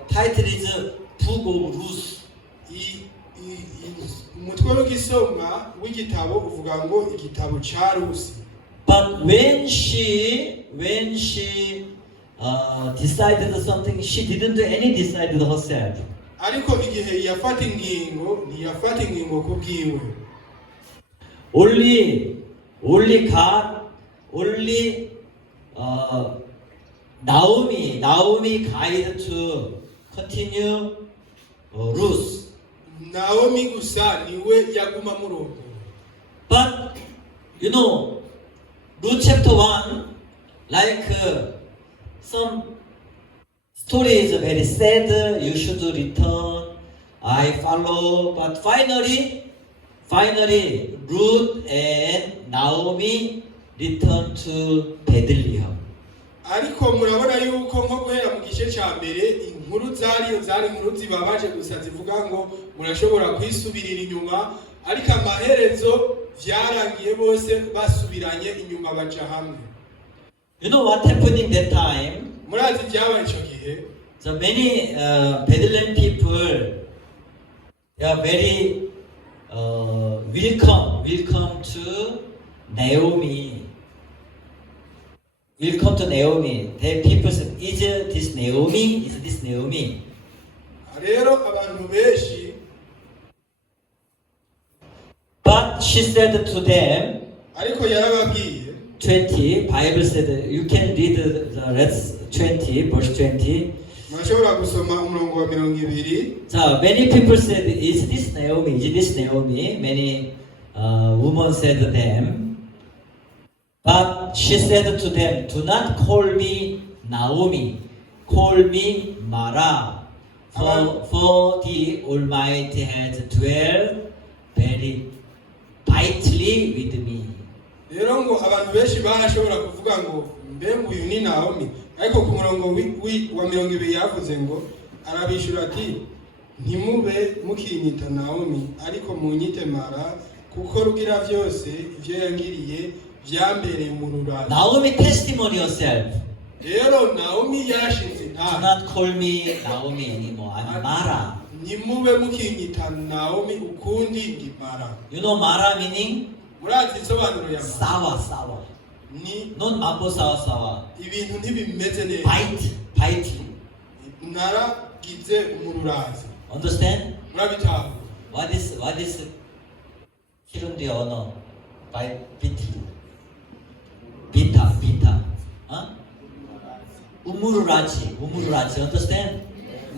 title is Book of Ruth. umutwe w'igisomwa w'igitabo uvuga ngo igitabo ca Rusi. But when she decided something, she didn't do any decided herself. ariko igihe yafata ingingo ntiyafata ingingo kubwiwe. Only God, only Naomi guided to continue Ruth. Naomi gusa niwe yaguma murongo. But you know, Ruth chapter 1, like some story is very sad. You should return. I follow, but finally, Ruth and Naomi returned to Bethlehem. ariko murabona yuko nko guhera mu gice ca mbere inkuru zari inkuru zibabaje gusa zivuga ngo murashobora kwisubirira inyuma, ariko amaherezo vyarangiye bose basubiranye inyuma baca hamwe. You know what happened in that time? Murazi vyabaye ico gihe. So many Bethlehem people, they are very welcome to Naomi. Welcome to Naomi. The people said, is this Naomi? Is this Naomi? Rero abantu benshi. But she said to them, ariko yarababwiye 20, Bible said, you can read the rest 20, verse 20. murashobora gusoma umurongo wa 20. So many people said, is this Naomi? Is this Naomi? Many women said to them. But she said to them, do not call me Naomi, call me Mara, for the Almighty has dwelt very tightly with me. rero ngo abantu benshi barashobora kuvuga ngo mbembe uyu ni Naomi, ariko ku murongo wa 20 yavuze ngo arabishura ati ntimube mukinyita Naomi, ariko munyite Mara, kuko rugira byose ivyo yangiriye vyambereye mu rurara. Naomi testimony yourself. rero Naomi yarashinze Do not call me Naomi anymore. I'm Mara. ntimube mukinyita Naomi, ukundi ndi Mara. You know Mara meaning? murazi isobanuro ya Mara? Sawa. ni Not mambo sawa. ibintu ntibimeze neza. Bite. naragize umururazi. Understand? murabitahura. What is Kirundi 언어? By Bita. Huh? Umururaji. Understand?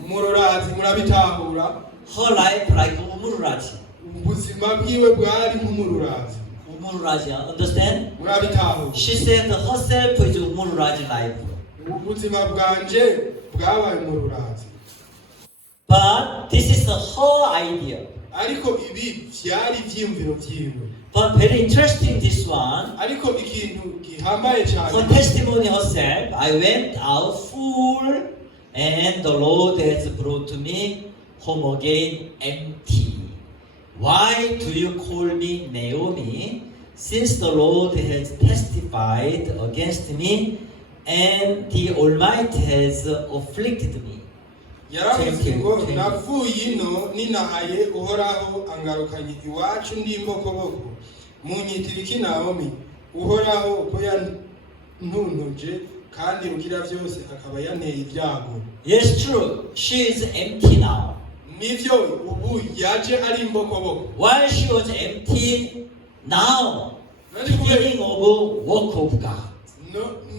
umururazi murabitahura. Her life like umururaji. ubuzima bwiwe bwari nk'umururazi. Umururaji. Understand? murabitahura. She said herself is umururaji life. ubuzima bwanje bwabaye umururazi. But this is her idea. ariko ibi vyari ivyiyumviro vyiwe. But very interesting this one. ariko ikintu gihambaye cyane. Her testimony herself, I went out full and the Lord has brought me home again empty. Why do you call me Naomi, since the Lord has testified against me and the Almighty has afflicted me? yaravuze ngo navuye ino ninahaye uhoraho angarukanye iwacu ndi imbokoboko, munyitira iki Naomi, uhoraho uko yantunuje kandi ugira byose akaba yanteye ibyago. Yes, true. She is empty now. nivyo ubu yaje ari imbokoboko. While she was empty, now beginning of work of God.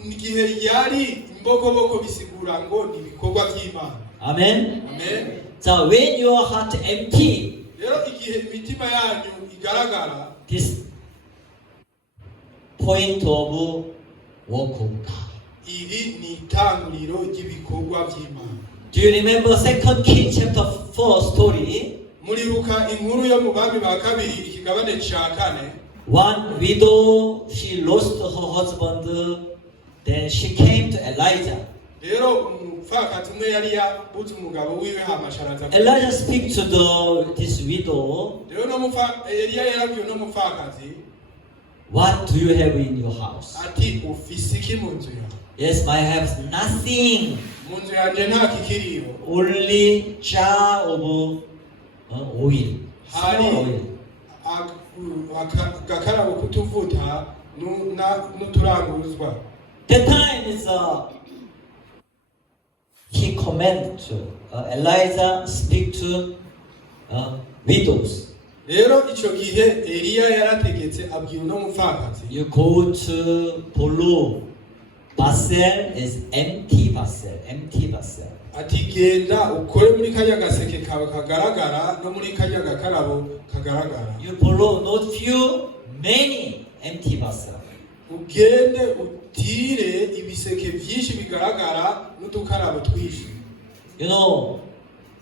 igihe yari imbokoboko bisigura ngo ni ibikorwa by'Imana. Amen. Amen. So when your heart empty, rero igihe imitima yanyu igaragara, this point of work of God. iri ni itanguriro ry'ibikorwa by'Imana. Do you remember 2 Kings chapter 4 story? muribuka inkuru yo mu bami ba kabiri ikigabane ca 4. One widow, she lost her husband, then she came to Elijah. rero umupfakazi umwe yari yabuze umugabo wiwe hamasharaza. Elijah speaks to this widow. rero no Eliya yarabwiye no mupfakazi, What do you have in your house? ati ufise iki mu nzu yawe? Yes, my house nothing. Mu nzu yanjye nta kikiriyo, Only jar of oil. Small hari oil. agakarabo k'utuvuta n'uturanguruzwa. That time is he commanded to Elijah speak to widows. Rero icyo gihe Eliya yarategetse abwira uno mupfakazi, You go to Polo. Basel is empty basel. Empty basel. ati genda ukore muri kajya gaseke kawe kagaragara no muri kajya gakarabo kagaragara, You follow not few, many empty basel. ugende utire ibiseke byinshi bigaragara n'udukarabo twinshi. You know,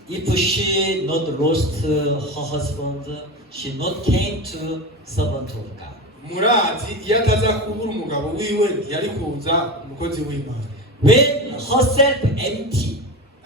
if she not lost her husband, she not came to servant of God. Murazi iyo ataza kubura umugabo wiwe yari kuza umukozi w'Imana. When herself empty,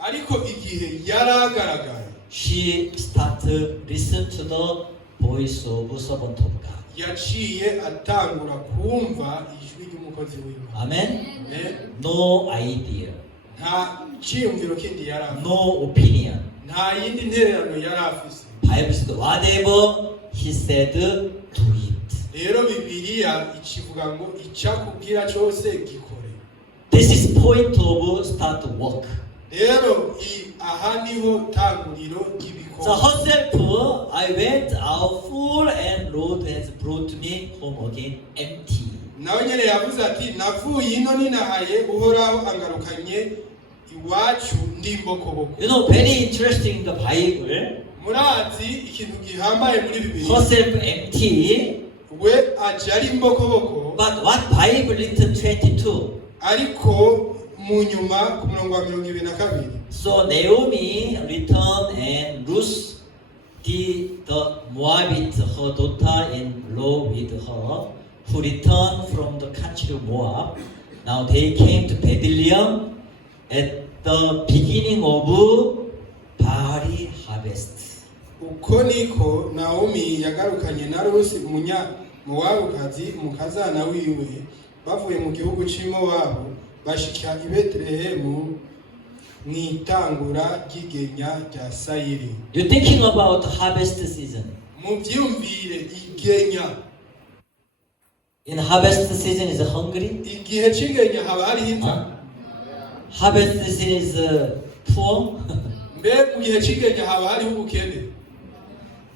Ariko igihe yaragaragaye, she started listen to the voice of servant of God. yaciye atangura kumva ijwi ry'umukozi w'Imana. Amen. Amen. No idea, Nta cyiyumviro kindi yari afite, no opinion. nta yindi ntererano yari afise. Bible says whatever he said, do it. Rero Bibiliya ikivuga ngo icyakubwira cyose gikore. This is point of start work. Rero aha niho tanguriro So ry'ibikorwa. herself, I went out full and Lord has brought me home again empty. Nawe nyene yavuze ati navuye ino ninahaye uhoraho angarukanye iwacu ndimbokoboko. You know, very interesting in the Bible. Murazi ikintu gihambaye muri Bibiliya, Herself empty, we aje ari imbokoboko, but what Bible written 22? ariko mu nyuma ku murongo wa 22. So Naomi returned and Ruth, the Moabite, her daughter-in-law with her, who returned from the country of Moab. Now they came to Bethlehem at the beginning of barley harvest. Uko niko Naomi yagarukanye na Rusi Mowabukazi umukazana wiwe bavuye mu gihugu cy'Imowabu bashika i Betelehemu mwitangura ry'igenya rya Sayiri. You're thinking about harvest season. Mu byumvire igenya, In harvest season is hungry. igihe cy'igenya haba hariho inzara. Harvest season is poor. Mbe mu gihe cy'igenya haba hariho ubukene.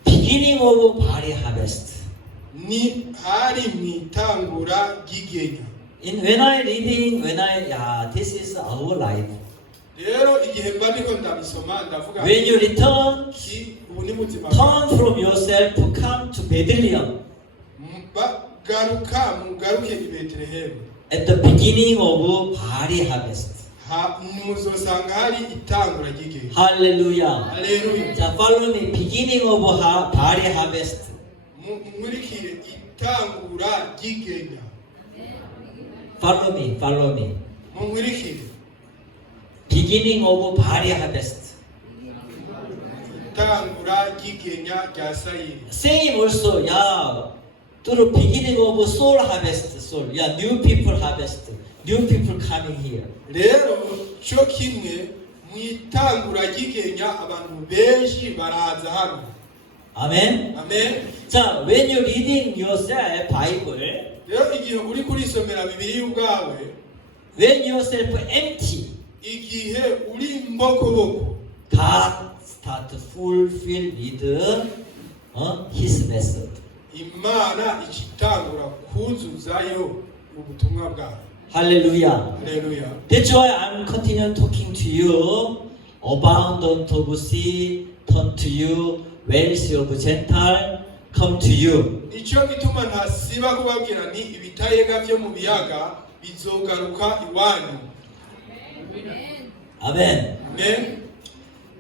Beginning of barley harvest. Ni hari mwitangura ry'igenya. This is our life. Rero igihe mba ndiko ndabisoma ndavuga When you return, ubu ni buzima turn from yourself to come to Bethlehem mugaruke i Betelehemu. at the beginning of barley harvest. Muzosanga hari itangura ry'igenya. Hallelujah. Haleluya. So follow me. Beginning of barley harvest. Murikire itangura ry'igenya. Follow me. Follow me. Murikire Beginning of barley harvest. itangura ry'igenya rya Sayiri. Same also. Yeah. To the beginning of soul harvest. Soul. Yeah. New people harvest. New people coming here. Rero cyo kimwe mu itangura ry'igenya abantu benshi baraza hano. Amen. Amen. So when you're reading yourself Bible, Rero igihe uri kurisomera Bibiliya ubwawe, when yourself empty, igihe uri mbokoboko, God start to fulfill with His method. Imana ikitangura kuzuzayo ubutumwa bwawe. Hallelujah. Haleluya. That's why I'm continuing talking to you. Abundant of sea, turn to you. Wealth of Gentile, come to you. Icyo gituma ntasiba kubabwira ni ibitayega byo mu biyaga bizogaruka iwanyu. Amen. Amen.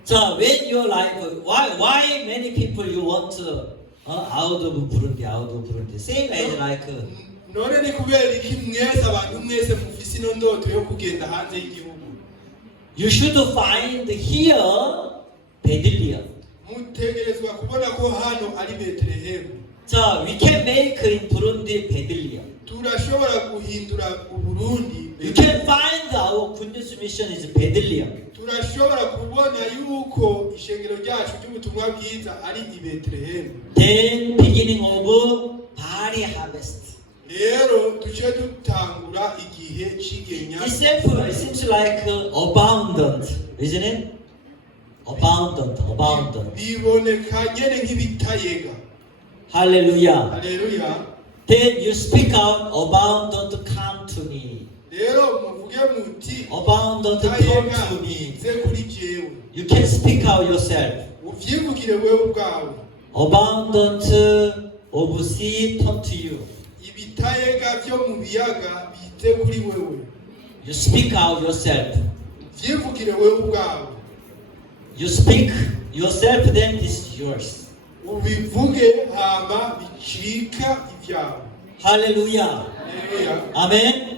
So when your life, why many people you want to out of Burundi, same as like. None ni kubera iki mwese abantu mwese mufise ino ndoto yo kugenda hanze y'igihugu. You should find here Bethlehem. mutegerezwa kubona ko hano ari Betelehemu. 자, we can make in Burundi Bethlehem. turashobora guhindura uburundi. You can find our good news mission is Bethlehem. turashobora kubona yuko ishengero ryacu ry'ubutumwa bwiza ari i Betelehemu. Then beginning of barley harvest. rero duce dutangura igihe c'igenya. It seems like abundant, isn't it? Abundant. biboneka nyene nk'ibitayega. Hallelujah. Haleluya. Then you speak out, abundant come to me. rero muvuge muti Abundant come tayega to me. nze kuri jewe. You can speak out yourself. uvyivugire wewe ubwawe. Abundant of sea come to you. ibitayega vyo mu biyaga bize kuri wewe. You speak out yourself. uvyivugire wewe ubwawe. You speak yourself, then this is yours. ubivuge hama bicika ivyawe. Hallelujah. Haleluya. Amen.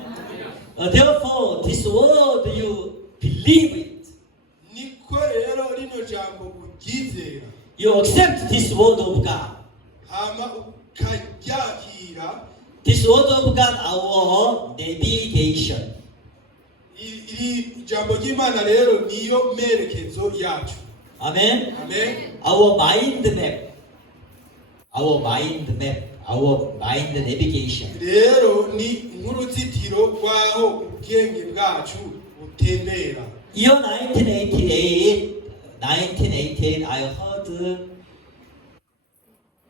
Therefore, this word you believe it. niko rero rino jambo uryizera You accept this word of God. hama ukaryakira. This word of God, our navigation. iri jambo ry'Imana rero niyo merekezo yacu. Amen. Amen. Our mind map. Our mind map. Our mind navigation. rero ni nk'uruzitiro rw'aho ubwenge bwacu butembera. Year 1988, I heard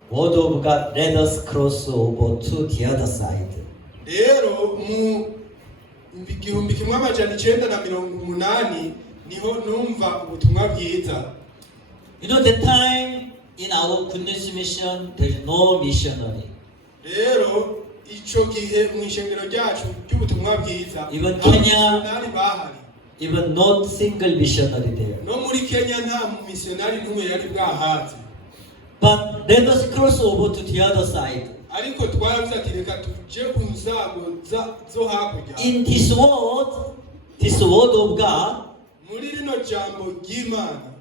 word of God, let us cross over to the other side. rero mu 1980 niho numva ubutumwa bwiza. You know, that time in our goodness mission, there is no missionary. rero ico gihe mu ishengero ryacu ry'ubutumwa bwiza Even nta Kenya- misiyonari bahari. Even not single missionary there. no muri Kenya nta misiyonari n'umwe yari bwahaze. But let us cross over to the other side. ariko twaravuze ati reka tuje ku nzago zo hakurya. In this word of God, muri rino jambo ry'Imana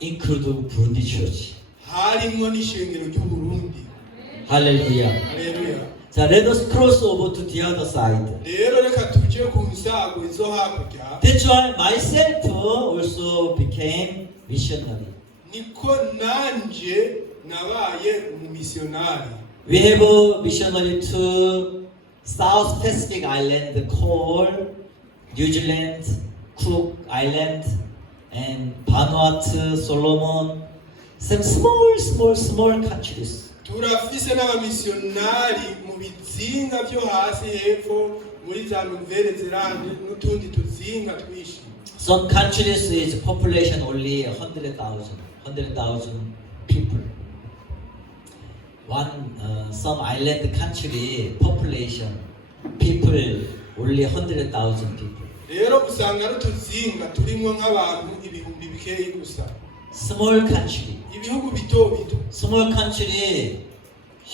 include Burundi Church. harimwo n'ishengero ry'Uburundi. Hallelujah. Haleluya. So let us cross over to the other side. rero reka tuje ku nzago zo hakurya. That's why myself also became missionary. niko nanje nabaye umumisiyonari. We have a missionary to South Pacific Island called New Zealand, Cook Island, and Vanuatu, Solomon. Some small countries. turafise n'abamisiyonari mu bizinga vyo hasi hepfo muri za Nouvelle-Zélande n'utundi tuzinga twishi. Some countries is population only 100,000 people. Some island country population people only 100,000 people. rero usanga ari utuzinga turimwo nk'abantu ibihumbi bikeyi gusa. Small country. ibihugu bito bito. Small country.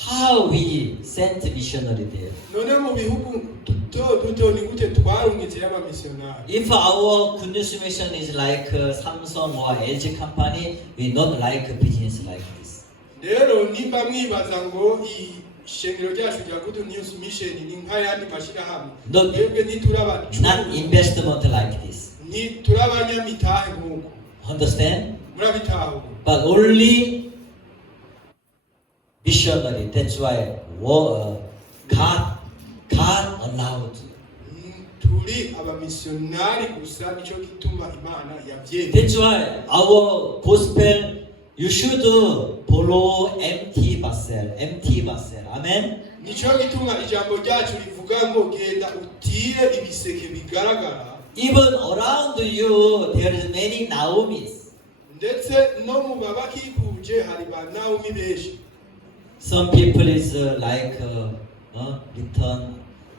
How we sent missionary there? none mu bihugu duto ni gute twarungitse y'abamisiyonari. If our good news mission is like Samsung or LG company, we not like a business like this. rero nimba mwibaza ngo ishengero ryacu rya Good News Mission ni nk'ayandi mashirahamwe. Not- twebwe ntituraba Not investment like this. ntiturabanyamitahe nk'uko. Understand? murabitaho. But only missionary. That's why God allowed. turi abamisiyonari gusa nico gituma Imana yavyemeye. That's why our gospel, you should follow empty vessel. Amen. nico gituma ijambo ryacu rivuga ngo genda utire ibiseke bigaragara. Even around you, there is many Naomis. ndetse no mu babakikuje hari ba Naomi benshi. Some people is return.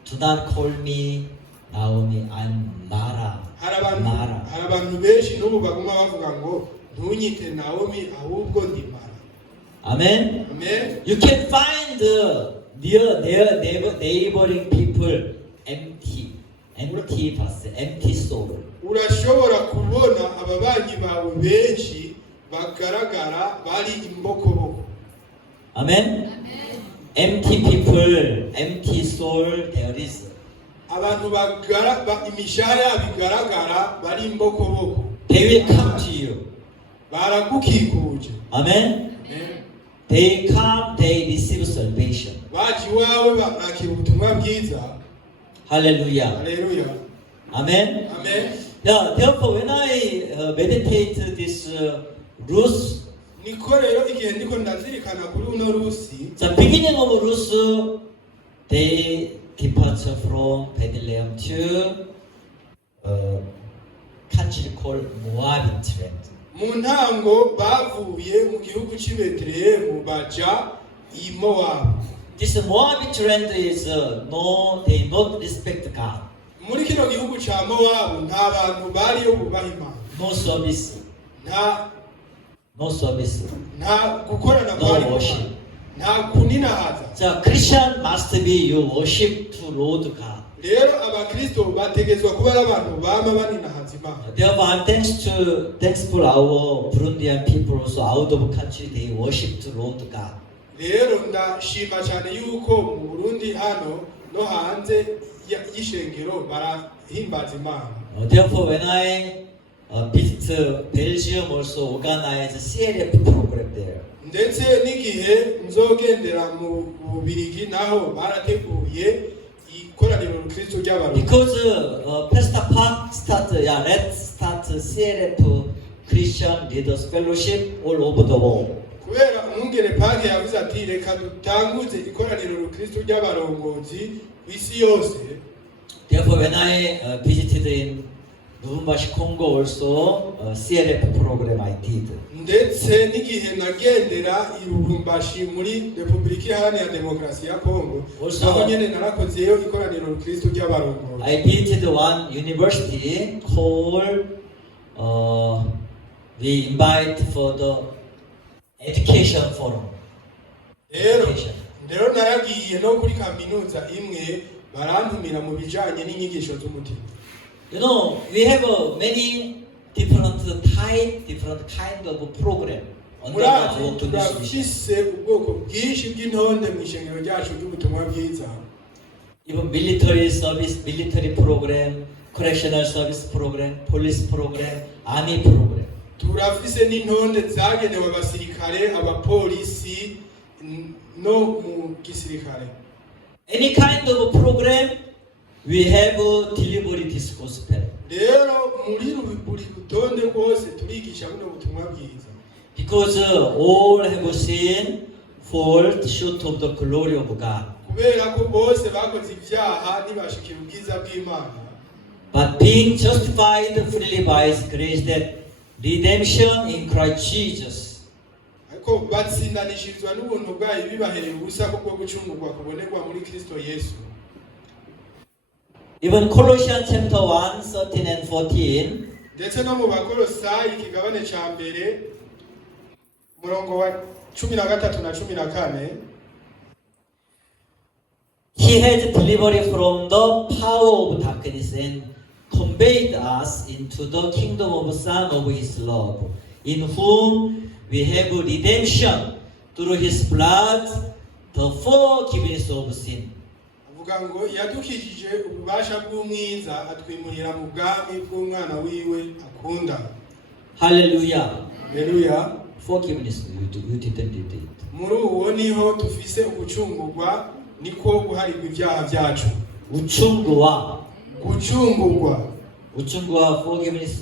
Do not call me Naomi. I'm Mara. hari Mara. abantu benshi n'ubu baguma bavuga ngo ntunyite Naomi ahubwo ndi Mara. Amen. Amen. You can find their neighboring people empty vessel, empty soul. urashobora kubona ababanyi bawe benshi bagaragara bari imbokoboko. Amen. Empty people, empty soul, there is. Abantu imishaha yabo igaragara bari imbokoboko. They will come to you. Baragukikuje. Amen. They come, they receive salvation. Baje iwawe bakira ubutumwa bwiza. Hallelujah. Hallelujah. Amen. Amen. Yeah, therefore, when I meditate this Ruth, Niko rero igihe ndiko ndazirikana kuri uno Rusi, the beginning of Ruth, they departure from Bethlehem to country called Moabit. mu ntango bavuye mu gihugu cy'i Betelehemu baja i Moabu. This Moabit land is no, they not respect God. Muri kino gihugu ca Moabu nta bantu bariyo bubaha Imana. No service, no service, Nta gukorana no kwari worship. nta kuninahaza. The Christian must be you worship to Lord God. Rero abakristo bategezwa kuba ari abantu bama baninahaza Imana. Therefore, I'm thankful our Burundian people also out of country they worship to Lord God. Rero ndashima cyane yuko mu Burundi hano no hanze y'ishengero barahimbaza Imana. Therefore, when I visit Belgium, also organize a CLF program there. Ndetse n'igihe nzogendera mu Bubirigi naho barateguye ikoraniro Kristo ry'abarundi. Because Pastor Park let's start CLF Christian Leaders Fellowship all over the world. Kubera umwungere Park yavuze ati reka dutanguze ikoraniro Kristo ry'abarongozi kw'isi yose. Therefore, when I visited in Lubumbashi, Congo, also CLF program I did. Ndetse n'igihe nagendera i Lubumbashi muri Repubulika Iharanira Demokarasi ya Congo, naho nyene narakozeyo ikoraniro Kristo ry'abarongozi. I visited one university called we invite for the education forum. Rero naragiye no kuri kaminuza imwe barantumira mu bijanye n'inyigisho z'umutima. You know, we have many different kind of program. Murazi turafise ubwoko bwinshi bw'intonde mu ishengero ryacu ry'ubutumwa bwiza. Even military service, military program, correctional service program, police program, army program. Turafise n'intonde zagenewe abasirikare, abapolisi no mu gisirikare. Any kind of program, we have delivery this gospel. Rero muri buri rutonde rwose turigisha buno butumwa bwiza. Because all have sinned, fall short of the glory of God. Kubera ko bose bakoze ibyaha ntibashikira ubwiza bw'Imana. But being justified freely by His grace, that redemption in Christ Jesus. Ariko batsindanishirizwa n'ubuntu bwayo bibahereye ubusa kubwo gucungurwa kubonerwa muri Kristo Yesu. Even Colossians chapter 1, 13 and 14. Ndetse no mu Bakolosayi ikigabane ca mbere murongo wa 13 na 14. He has delivered from the power of darkness and conveyed us into the kingdom of the Son of His love, in whom we have redemption through His blood, the forgiveness of sin. Avuga ngo yadukijije ububasha bw'umwiza atwimurira mu bwami bw'umwana wiwe akunda. Hallelujah. Hallelujah. Forgiveness, you didn't do it. Muri uwo niho tufise ugucungurwa niko guharirwa ibyaha byacu. Uchungwa. Gucungurwa. Forgiveness.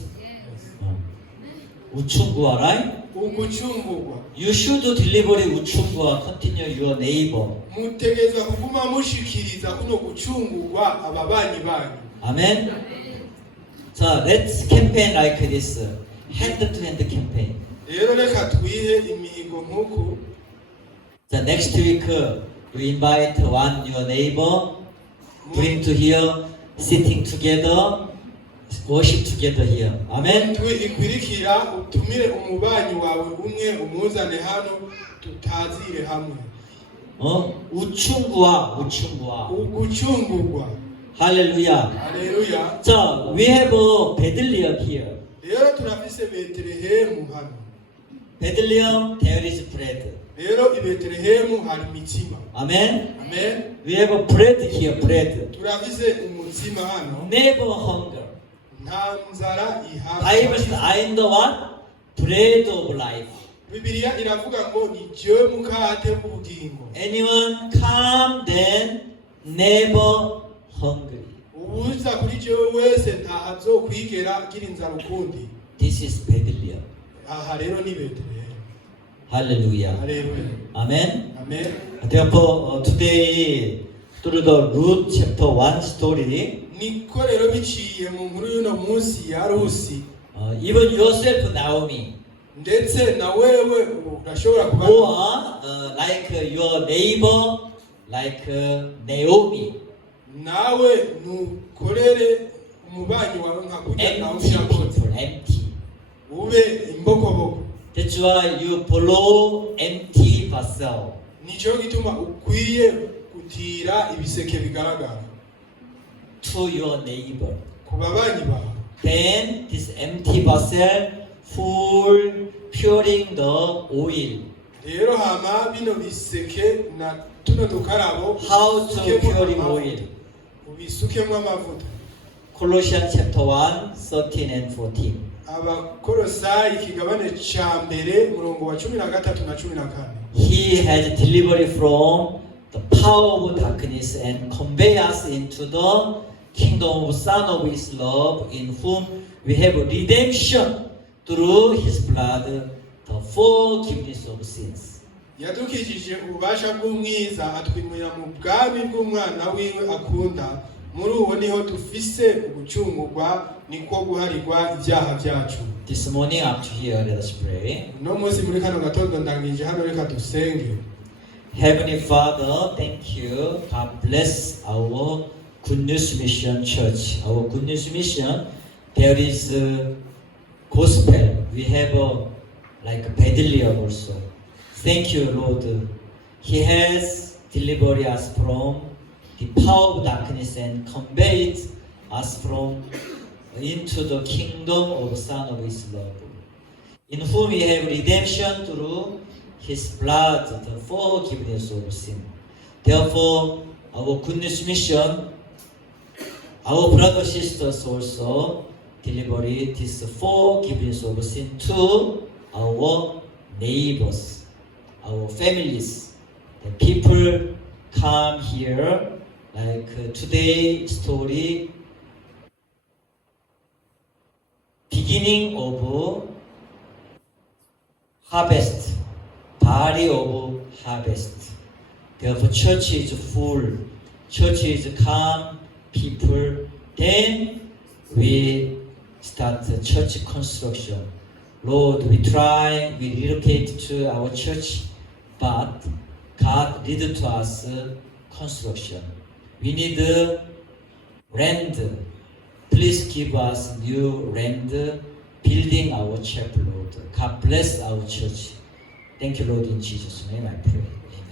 Uchungwa, right? Ugucungurwa. You should deliver uchungwa, continue your neighbor. Mutegeza kuguma mushikiriza kuno gucungurwa ababanyi banyu. Amen. So let's campaign like this, hand-to-hand campaign. Rero reka twihe imihigo nk'uku. The next week you invite your neighbor, bring to here, sitting together, worship together here. Amen. Ikwirikira utumire umubanyi wawe umwe umuzane hano tutazire hamwe. Ugucungurwa. Hallelujah. Hallelujah. So we have Bethlehem here. Rero turafise Betelehemu hano. Bethlehem, there is bread. rero i betelehemu hari imitsima. Amen. Amen. We have a bread here, bread. Turavize umutsima hano, Never hunger. nta nzara Bible says, ihaba. I am the one, bread of life. Bibiliya iravuga ngo ni jewe mukate w'ubugingo. Anyone come, then never hungry. Uwuza kuri jewe wese ntahazokwigera agira inzara ukundi. This is Bethlehem. Aha rero ni Betelehemu. Hallelujah. Haleluya. Amen. Amen. Therefore, today, through the Ruth chapter 1 story, Niko rero biciye mu nkuru y'uno munsi ya Rusi, even yourself, Naomi, ndetse na wewe urashobora kuba or like your neighbor, like Naomi, nawe nukorere umubanyi wawe nka kurya Naomi empty yakoze, people, empty. ube imbokoboko. That's why you follow empty vessel. Nico gituma ukwiye gutira ibiseke bigaragara To your neighbor. ku babanyi bawe. Then this empty vessel full pouring the oil. Rero hama bino biseke na tuno dukarabo How to usukemwo pouring amavuta. oil? Ubisukemwo amavuta. Colossians chapter 1, 13 and 14. Abakolosayi ikigabane ca mbere murongo wa 13 na 14. He has delivered from the power of darkness and convey us into the kingdom of Son of His love, in whom we have redemption through His blood, the forgiveness of sins. Yadukijije ububasha bw'umwiza atwimurira mu bwami bw'umwana wiwe akunda, muri uwo niho dufise ugucungurwa niko guharirwa ibyaha byacu. This morning up to here, let us pray. No munsi muri kano gatondo ndangije hano, reka dusenge. Heavenly Father, thank you. God bless our Good News Mission Church. Our Good News Mission, there is gospel. We have like Bethlehem also. Thank you, Lord. He has delivered us from the power of darkness and conveyed us from into the kingdom of Son of His love, in whom we have redemption through His blood, the forgiveness of sin. Therefore, our Good News Mission, our brothers and sisters also deliver this forgiveness of sin to our neighbors, our families. The people come here, like today's story, beginning of harvest, party of harvest. Therefore, church is full, church is calm, people. Then we start the church construction. Lord, we try, we relocate to our church, but God lead to us construction. We need land. Please give us new land, building our chapel, Lord. God bless our church. Thank you, Lord, in Jesus' name I pray. Amen.